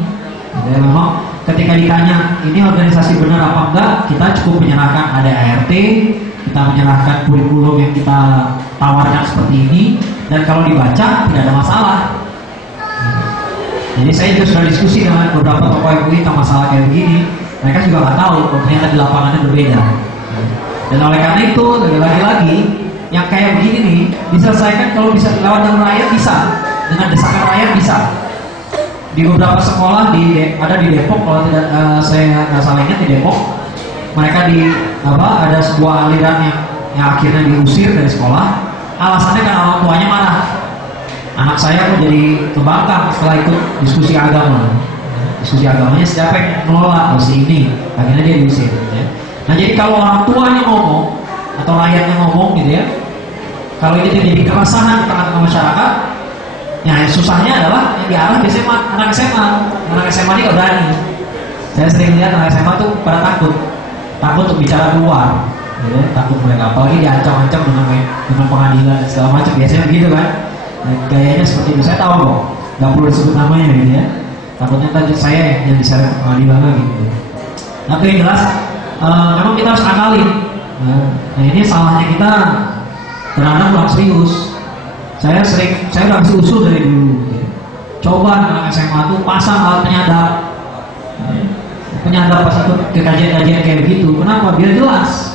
Ya, memang ketika ditanya ini organisasi benar apa enggak, kita cukup menyerahkan ada ART, kita menyerahkan kurikulum yang kita tawarkan seperti ini, dan kalau dibaca tidak ada masalah. Jadi saya juga sudah diskusi dengan beberapa tokoh MUI tentang masalah kayak begini. Mereka juga nggak tahu kalau ternyata di lapangannya berbeda. Dan oleh karena itu, lagi-lagi yang kayak begini nih diselesaikan kalau bisa dilawan dengan rakyat, bisa dengan desakan rakyat, bisa. Di beberapa sekolah ada di Depok, kalau tidak saya nggak salah ingat di Depok, mereka ada sebuah aliran yang akhirnya diusir dari sekolah. Alasannya karena orang tuanya marah. Anak saya kok jadi kebangkang setelah ikut diskusi agama. Diskusi agamanya siapa yang menolak ini, akhirnya dia diusir. Ya. Nah jadi kalau orang tuanya ngomong atau rakyatnya ngomong gitu ya, kalau ini terjadi keresahan di tengah-tengah masyarakat, ya yang susahnya adalah yang diarah ke SMA, anak SMA ini gak berani. Saya sering lihat anak SMA tuh pada takut untuk bicara keluar, gitu ya, takut mereka apalagi diancam-ancam dengan pengadilan dan segala macam, biasanya begitu kan. Nah, gayanya seperti itu, saya tahu kok, nggak perlu disebut namanya gitu ya. Takutnya tadi saya yang diseret ke pengadilan lagi. Gitu. Tapi yang jelas, memang kita harus akalin. Nah ini salahnya kita terhadap kurang serius. Saya udah kasih usul dari dulu. Gitu. Coba anak SMA tuh pasang alat penyadap pas ikut ke kajian-kajian kayak begitu. Kenapa? Biar jelas.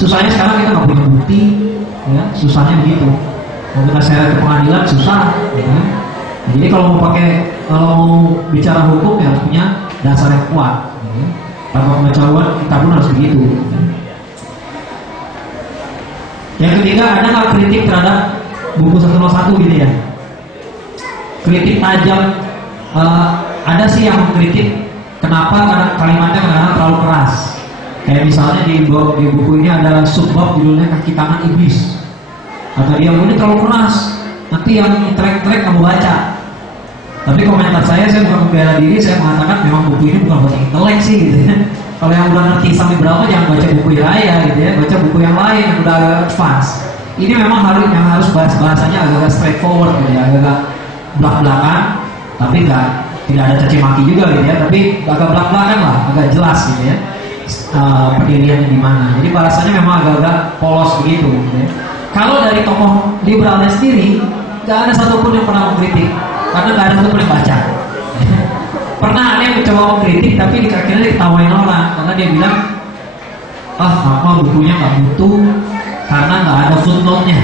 Susahnya sekarang kita nggak punya bukti, ya, susahnya begitu. Kalau kita seret ke pengadilan susah, ya. Jadi kalau mau bicara hukum ya harus punya dasar yang kuat. Ya. Tanpa pengetahuan kita pun harus begitu. Ya. Yang ketiga, ada nggak kritik terhadap buku 101 gitu ya? Kritik tajam, ada sih yang mengkritik kenapa kalimatnya kadang-kadang terlalu keras. Kayak misalnya di buku ini ada subbab judulnya kaki tangan iblis. Kata dia ini terlalu keras, nanti yang intelek-intelek kamu baca. Tapi komentar saya bukan membela diri, saya mengatakan memang buku ini bukan buat intelek sih gitu ya. Kalau yang udah ngerti sampai berapa jangan baca buku raya gitu ya, baca buku yang lain yang udah agak advance. Ini memang harus bahasanya agak straightforward gitu ya, agak belak-belakan, tapi tidak ada caci maki juga gitu ya, tapi agak belak-belakan lah, agak jelas gitu ya. Pendiriannya di mana. Jadi bahasanya memang agak-agak polos begitu gitu ya. Kalau dari tokoh liberalnya sendiri, gak ada satupun yang pernah mengkritik, karena gak ada satupun yang baca. Pernah ada yang mencoba mengkritik, tapi akhirnya diketawain orang, karena dia bilang, apa bukunya gak butuh, karena gak ada footnote-nya.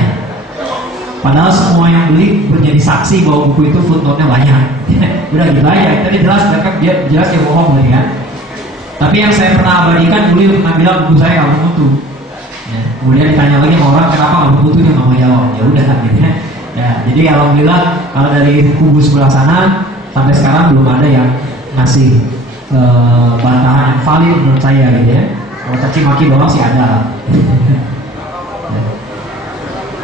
Padahal semua yang beli menjadi saksi bahwa buku itu footnote-nya banyak. Udah gitu aja, tadi jelas dia bohong gitu kan. Tapi yang saya pernah abadikan, beliau pernah bilang buku saya gak butuh. Ya, kemudian ditanya lagi sama orang kenapa nggak butuh, dia nggak mau jawab. Ya udah gitu ya. Ya, jadi alhamdulillah kalau dari kubu sebelah sana sampai sekarang belum ada yang ngasih bantahan yang valid menurut saya gitu ya. Kalau caci maki doang sih ada.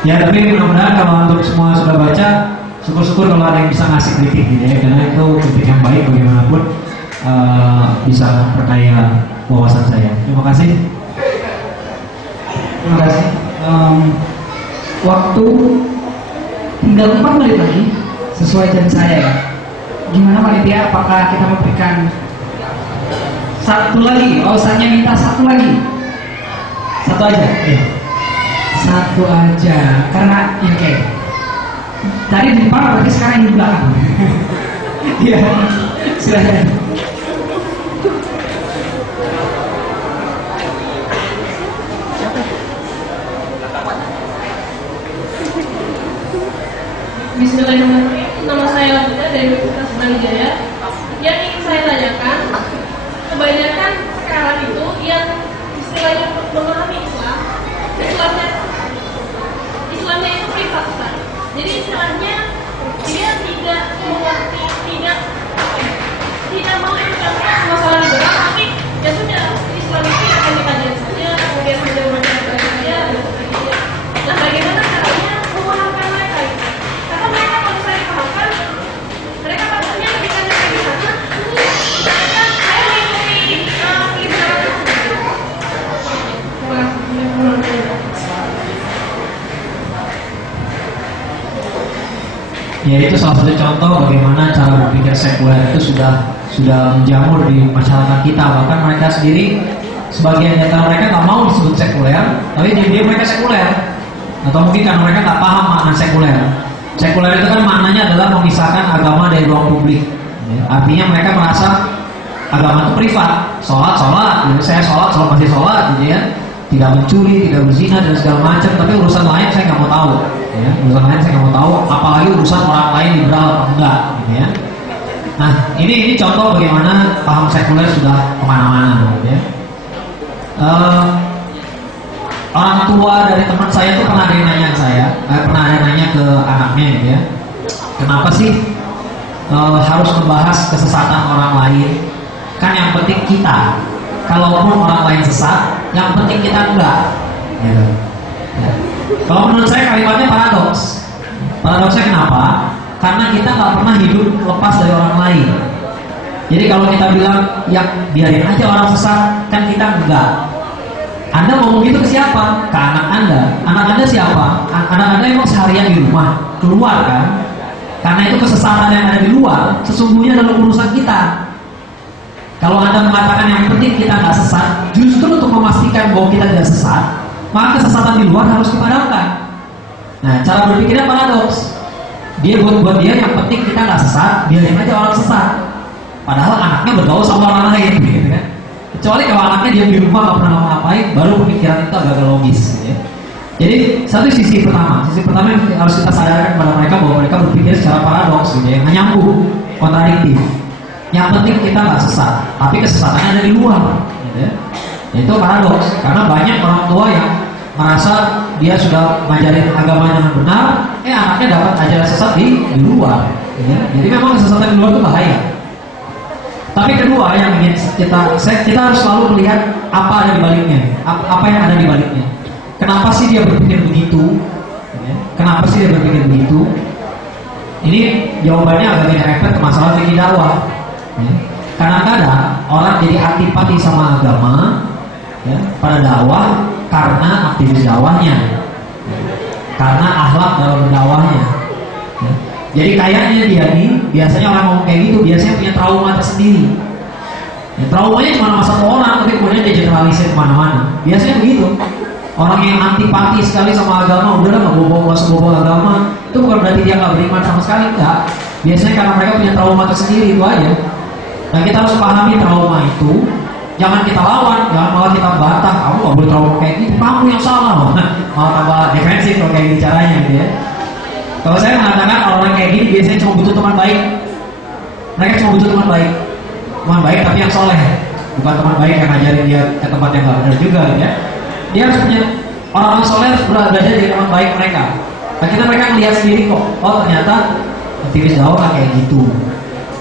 Ya tapi mudah-mudahan kalau untuk semua sudah baca, syukur-syukur kalau ada yang bisa ngasih kritik gitu ya, karena itu kritik yang baik bagaimanapun bisa perkaya wawasan saya. Terima kasih. Terima kasih. Waktu tinggal 4 menit lagi sesuai jam saya ya. Gimana panitia? Apakah kita memberikan satu lagi? Oh, saya minta satu lagi. Satu aja. Ya. Satu aja. Karena ya, oke. Tadi di depan, berarti sekarang di belakang. Iya. Silakan. Bismillahirrahmanirrahim. Nama saya Lutfi dari Universitas Brawijaya. Yang ingin saya tanyakan, kebanyakan sekarang itu yang istilahnya memahami Islamnya itu privat, Ustaz. Jadi istilahnya dia tidak mengerti, tidak mau ikutkan masalah liberal, tapi ya sudah Islam itu akan dikajian saja, kemudian sudah membaca saja dan sebagainya. Nah, bagaimana caranya memahamkan mereka itu? Karena mereka kalau saya pahamkan, mereka takutnya ketika mereka di sana, saya mengikuti liberal. Ya, itu salah satu contoh bagaimana cara berpikir sekuler itu sudah menjamur di masyarakat kita. Bahkan mereka sendiri, sebagian dari mereka nggak mau disebut sekuler, tapi dia mereka sekuler. Atau mungkin karena mereka nggak paham makna sekuler. Sekuler itu kan maknanya adalah memisahkan agama dari ruang publik. Artinya mereka merasa agama itu privat. Sholat, saya sholat masih sholat, gitu ya. Tidak mencuri, tidak berzina dan segala macam. Tapi urusan lain saya nggak mau tahu. Ya, urusan lain saya nggak mau tahu. Apalagi urusan orang lain liberal atau enggak, gitu ya. Nah, ini contoh bagaimana paham sekuler sudah kemana-mana, gitu ya. Orang tua dari teman saya tuh pernah ada yang nanya ke anaknya, gitu ya. Kenapa sih harus membahas kesesatan orang lain? Kan yang penting kita. Kalaupun orang lain sesat, yang penting kita enggak. Gitu. Ya. Kalau menurut saya kalimatnya paradoks. Paradoksnya kenapa? Karena kita nggak pernah hidup lepas dari orang lain. Jadi kalau kita bilang ya biarin aja orang sesat, kan kita enggak. Anda ngomong gitu ke siapa? Ke anak Anda. Anak Anda siapa? Anak Anda emang seharian di rumah, keluar kan? Karena itu kesesatan yang ada di luar sesungguhnya dalam urusan kita. Kalau Anda mengatakan yang penting kita nggak sesat, justru untuk memastikan bahwa kita tidak sesat, maka kesesatan di luar harus dipadamkan. Nah, cara berpikirnya paradoks. Dia buat dia yang penting kita nggak sesat, biarin aja orang sesat. Padahal anaknya bergaul sama orang lain, gitu kan? Kecuali kalau anaknya dia di rumah nggak pernah ngapain, baru pemikiran itu agak logis. Gitu ya. Jadi satu sisi pertama yang harus kita sadarkan kepada mereka bahwa mereka berpikir secara paradoks, gitu ya, nggak nyambung, kontradiktif. Yang penting kita nggak sesat, tapi kesesatannya ada di luar. Gitu ya. Itu paradoks, karena banyak orang tua yang merasa dia sudah mengajarin agama dengan benar, anaknya dapat ajaran sesat di luar. Ya. Jadi memang kesesatan di luar itu bahaya. Tapi kedua yang ingin kita harus selalu melihat apa ada di baliknya, apa yang ada di baliknya. Kenapa sih dia berpikir begitu? Ya. Kenapa sih dia berpikir begitu? Ini jawabannya agak nyerempet ke masalah fikih dakwah. Ya. Kadang-kadang orang jadi antipati sama agama, ya, pada dakwah karena aktivis dakwahnya, ya, karena akhlak dalam dakwahnya. Ya. Jadi kayaknya dia nih, biasanya orang ngomong kayak gitu, biasanya punya trauma tersendiri. Ya, traumanya cuma satu orang, tapi kemudian dia generalisir kemana-mana. Biasanya begitu. Orang yang antipati sekali sama agama, udah nggak bobo agama, itu bukan berarti dia nggak beriman sama sekali, enggak. Biasanya karena mereka punya trauma tersendiri, itu aja. Nah, kita harus pahami trauma itu. Jangan kita lawan, jangan malah kita bantah. Kamu nggak boleh trauma kayak gitu, kamu yang salah. Malah tambah defensif kalau kayak gini caranya, gitu ya. Kalau saya mengatakan orang kayak gini biasanya cuma butuh teman baik. Mereka cuma butuh teman baik tapi yang soleh, bukan teman baik yang ngajarin dia ke tempat yang nggak benar juga, gitu ya. Dia harus punya orang-orang soleh harus belajar dari teman baik mereka. Nah, mereka melihat sendiri kok. Oh, ternyata aktivis dakwah kayak gitu.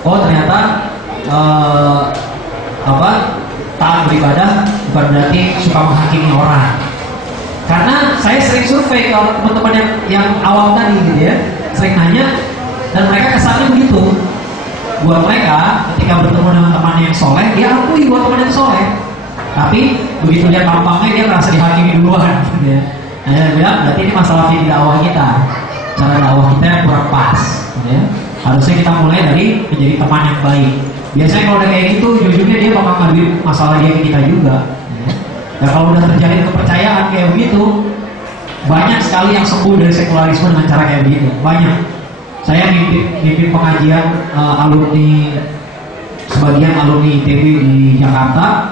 Oh, ternyata taat beribadah bukan berarti suka menghakimi orang. Karena saya sering survei ke teman-teman yang awam tadi, gitu ya, sering nanya Dan mereka kesannya begitu. Buat mereka, ketika bertemu dengan temannya yang soleh, dia akui buat temannya itu soleh. Tapi begitu dia tampangnya, dia merasa dihakimi duluan. Gitu ya. Nah, dia bilang, berarti ini masalah visi dakwah kita. Cara dakwah kita yang kurang pas. Gitu ya. Harusnya kita mulai dari menjadi teman yang baik. Biasanya kalau udah kayak gitu, ujung-ujungnya dia bakal ngaduin masalah dia ke kita juga. Gitu ya. Dan kalau udah terjadi kepercayaan kayak begitu, banyak sekali yang sembuh dari sekularisme dengan cara kayak begitu. Banyak. Saya mimpin pengajian alumni, sebagian alumni ITB di Jakarta.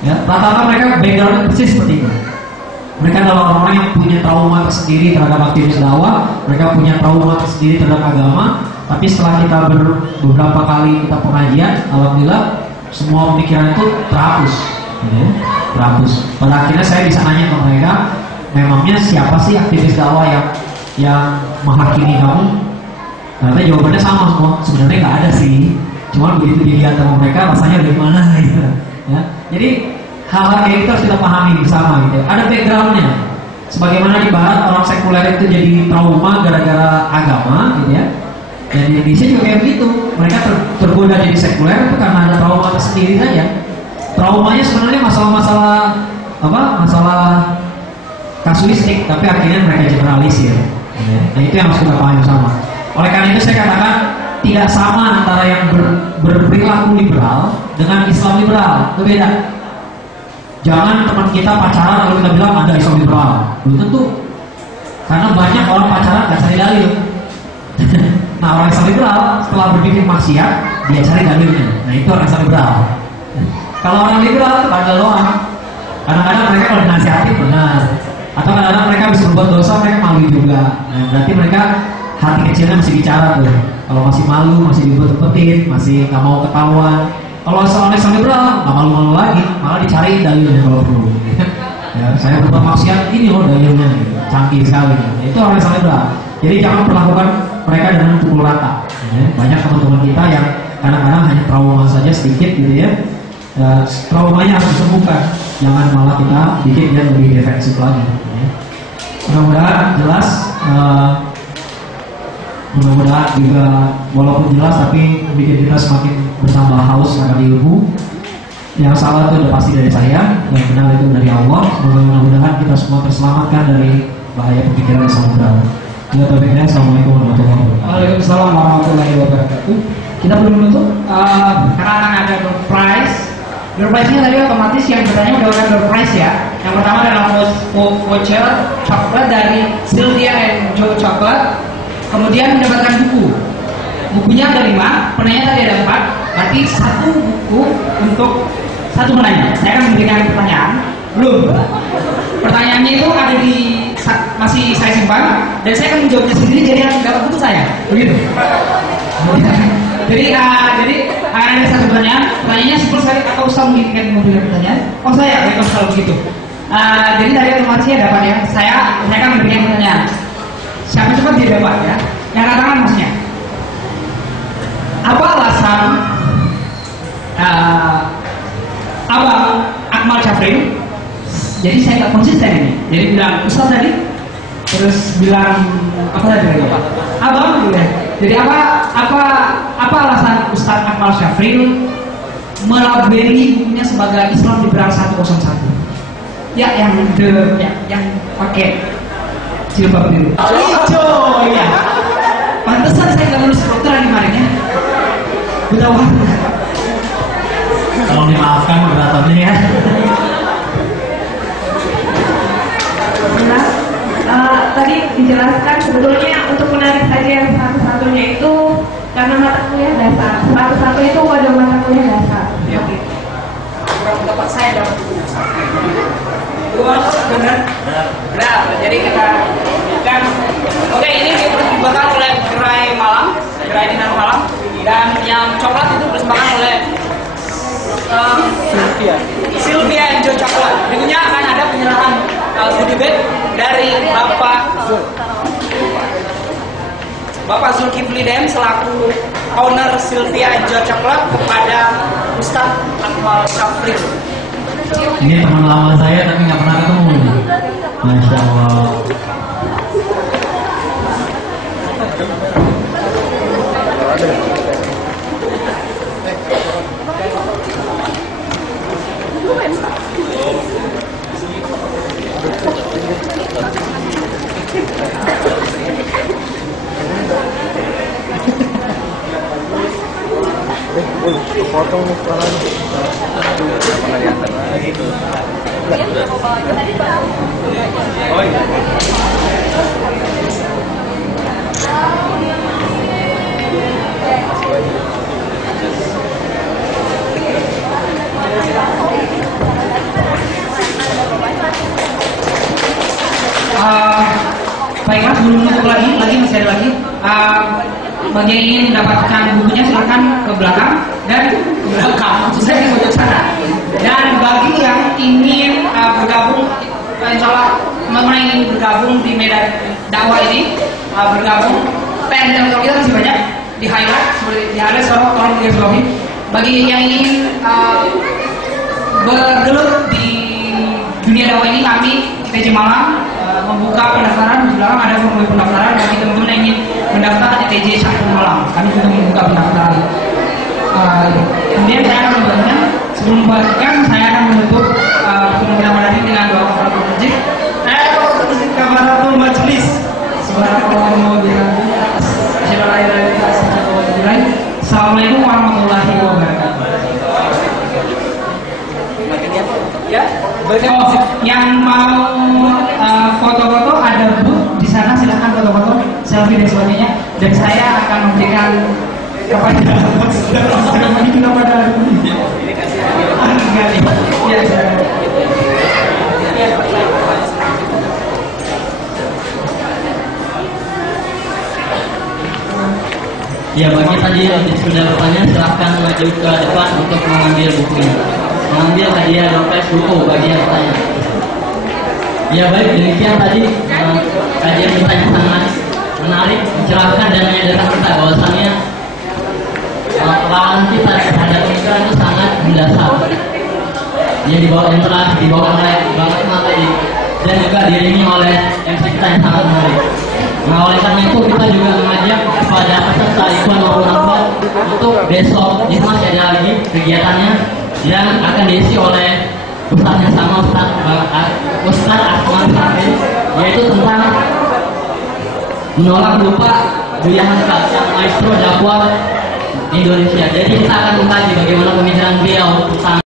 Ya, rata-rata mereka backgroundnya persis seperti itu. Mereka adalah orang-orang yang punya trauma tersendiri terhadap aktivis dakwah, mereka punya trauma tersendiri terhadap agama. Tapi setelah kita beberapa kali kita pengajian, alhamdulillah semua pemikiran itu terhapus, ya, terhapus. Pada akhirnya saya bisa nanya ke mereka, memangnya siapa sih aktivis dakwah yang menghakimi kamu? Ternyata jawabannya sama semua. Sebenarnya nggak ada sih. Cuma begitu dilihat sama mereka rasanya bagaimana gitu. Ya. Jadi hal-hal kayak itu harus kita pahami bersama gitu. Ada backgroundnya. Sebagaimana di Barat orang sekuler itu jadi trauma gara-gara agama gitu ya. Dan di Indonesia juga kayak begitu. Mereka tergoda jadi sekuler itu karena ada trauma tersendiri saja. Traumanya sebenarnya masalah-masalah masalah kasuistik, tapi akhirnya mereka generalisir. Ya. Nah itu yang harus kita pahami sama. Oleh karena itu saya katakan tidak sama antara yang berperilaku liberal dengan Islam liberal, itu beda. Jangan teman kita pacaran lalu kita bilang ada Islam liberal, belum tentu. Karena banyak orang pacaran nggak cari dalil. Nah orang Islam liberal setelah berpikir maksiat dia cari dalilnya. Nah itu orang Islam liberal. Kalau orang liberal itu ada doang. Kadang-kadang mereka kalau dinasihatin benar, atau kadang-kadang mereka bisa berbuat dosa mereka malu juga. Nah berarti mereka hati kecilnya masih bicara tuh. Kalau masih malu, masih dibet-betin, masih nggak mau ketahuan. Kalau soal Islam liberal nggak malu-malu lagi, malah dicari dalilnya kalau perlu. Ya, saya berbuat maksiat ini loh dalilnya, gitu. Canggih sekali. Itu orang Islam liberal. Jadi jangan perlakukan mereka dengan pukul rata. Ya, banyak teman-teman kita yang kadang-kadang hanya trauma saja sedikit gitu ya. Traumanya harus disembuhkan. Jangan malah kita bikin dia lebih defensif lagi. Ya. Mudah-mudahan jelas. Mudah-mudahan juga walaupun jelas tapi bikin kita semakin bertambah haus akan ilmu. Yang salah itu udah pasti dari saya, yang benar itu dari Allah. Mudah-mudahan kita semua terselamatkan dari bahaya pemikiran yang sama berat. Ya, taufiknya. Assalamualaikum warahmatullahi wabarakatuh. Waalaikumsalam warahmatullahi wabarakatuh. Kita belum menutup karena akan ada door prize. Door prize-nya tadi otomatis yang bertanya udah ada door prize ya. Yang pertama adalah voucher coklat dari Sylvia and Joe Chocolate. Kemudian mendapatkan buku. Bukunya ada 5, penanya tadi ada 4. Berarti 1 buku untuk 1 penanya. Saya akan memberikan pertanyaan. Belum. Pertanyaannya itu ada di masih saya simpan dan saya akan menjawabnya sendiri. Jadi yang dapat buku saya. Begitu. Jadi akan ada 1 pertanyaan. Pertanyaannya seperti saya atau Ustaz menginginkan memberikan pertanyaan. Oh saya, kalau begitu. Jadi tadi otomatisnya dapat ya. Saya akan memberikan pertanyaan. Siapa cepat dia dapat ya. Yang katakan maksudnya. Apa alasan Abang Akmal Syafrin? Jadi saya nggak konsisten ini. Jadi bilang Ustaz tadi, terus bilang apa tadi? Abang gitu ya. Jadi apa alasan Ustaz Akmal Syafrin melabeli bukunya sebagai Islam Liberal 101? Ya yang pakai jilbab biru. Hijau ya. Pantesan saya nggak lulus kedokteran kemarin ya. Buta waktu. Tolong dimaafkan moderatornya ya. Tadi dijelaskan sebetulnya untuk menarik sajian satu-satunya itu karena mata kuliah dasar. Satu-satu itu ada mata kuliah dasar. Oke. Dapat saya dapat. Benar. Jadi kita kan oke ini dipersembahkan oleh gerai dinar malam dan yang coklat itu dipersembahkan oleh Sylvia and Joe Chocolate. Berikutnya akan ada penyerahan goodie bag dari Bapak Zulkifli Dem selaku owner Sylvia and Joe Chocolate kepada Ustaz Akmal Syafrin. Ini teman lama saya tapi nggak pernah ketemu. Masya Allah. Baiklah, sebelum menutup lagi masih ada lagi. Bagi yang ingin mendapatkan bukunya silahkan ke belakang dan ke belakang, maksud saya di pojok sana. Dan bagi yang ingin bergabung, insya Allah teman-teman yang ingin bergabung di medan dakwah ini, bergabung, pen dan kita masih banyak di highlight seperti di highlight, tolong digarisbawahi. Bagi yang ingin bergelut di dunia dakwah ini, kami ITJ Malang membuka pendaftaran. Di belakang ada formulir pendaftaran bagi teman-teman yang ingin mendaftar ITJ Syahrir Malang. Kami juga membuka pendaftaran. Kemudian saya akan membagikan, sebelum membagikan saya akan menutup pertemuan hari dengan doa kafaratul masjid. Kafaratul majlis. Subhanallah wa bihamdihi. Asyhadu an la ilaha illallah wa asyhadu anna muhammadan rasulullah. Assalamualaikum warahmatullahi wabarakatuh. Ya, yang mau foto-foto ada booth di sana, silahkan foto-foto, selfie dan sebagainya. Dan saya akan memberikan kepada ini kepada ya, bagi tadi yang sudah bertanya silahkan maju ke depan untuk mengambil bukunya, mengambil hadiah dompet buku bagi yang bertanya. Ya baik, demikian tadi kajian kita yang sangat menarik, mencerahkan dan menyadarkan kita bahwasannya perlawanan kita terhadap pemikiran itu sangat mendasar. Yang telah dibawa oleh Bang Ismail tadi dan juga diiringi oleh MC kita yang sangat menarik. Nah, oleh karena itu kita juga mengajak kepada peserta Ikhwan maupun Akhwat untuk besok ini masih ada lagi kegiatannya yang akan diisi oleh Ustaz yang sama, Ustaz Ahmad Safir, yaitu tentang menolak lupa Buya Hamka, sang maestro dakwah Indonesia. Jadi kita akan mengkaji bagaimana pemikiran beliau tentang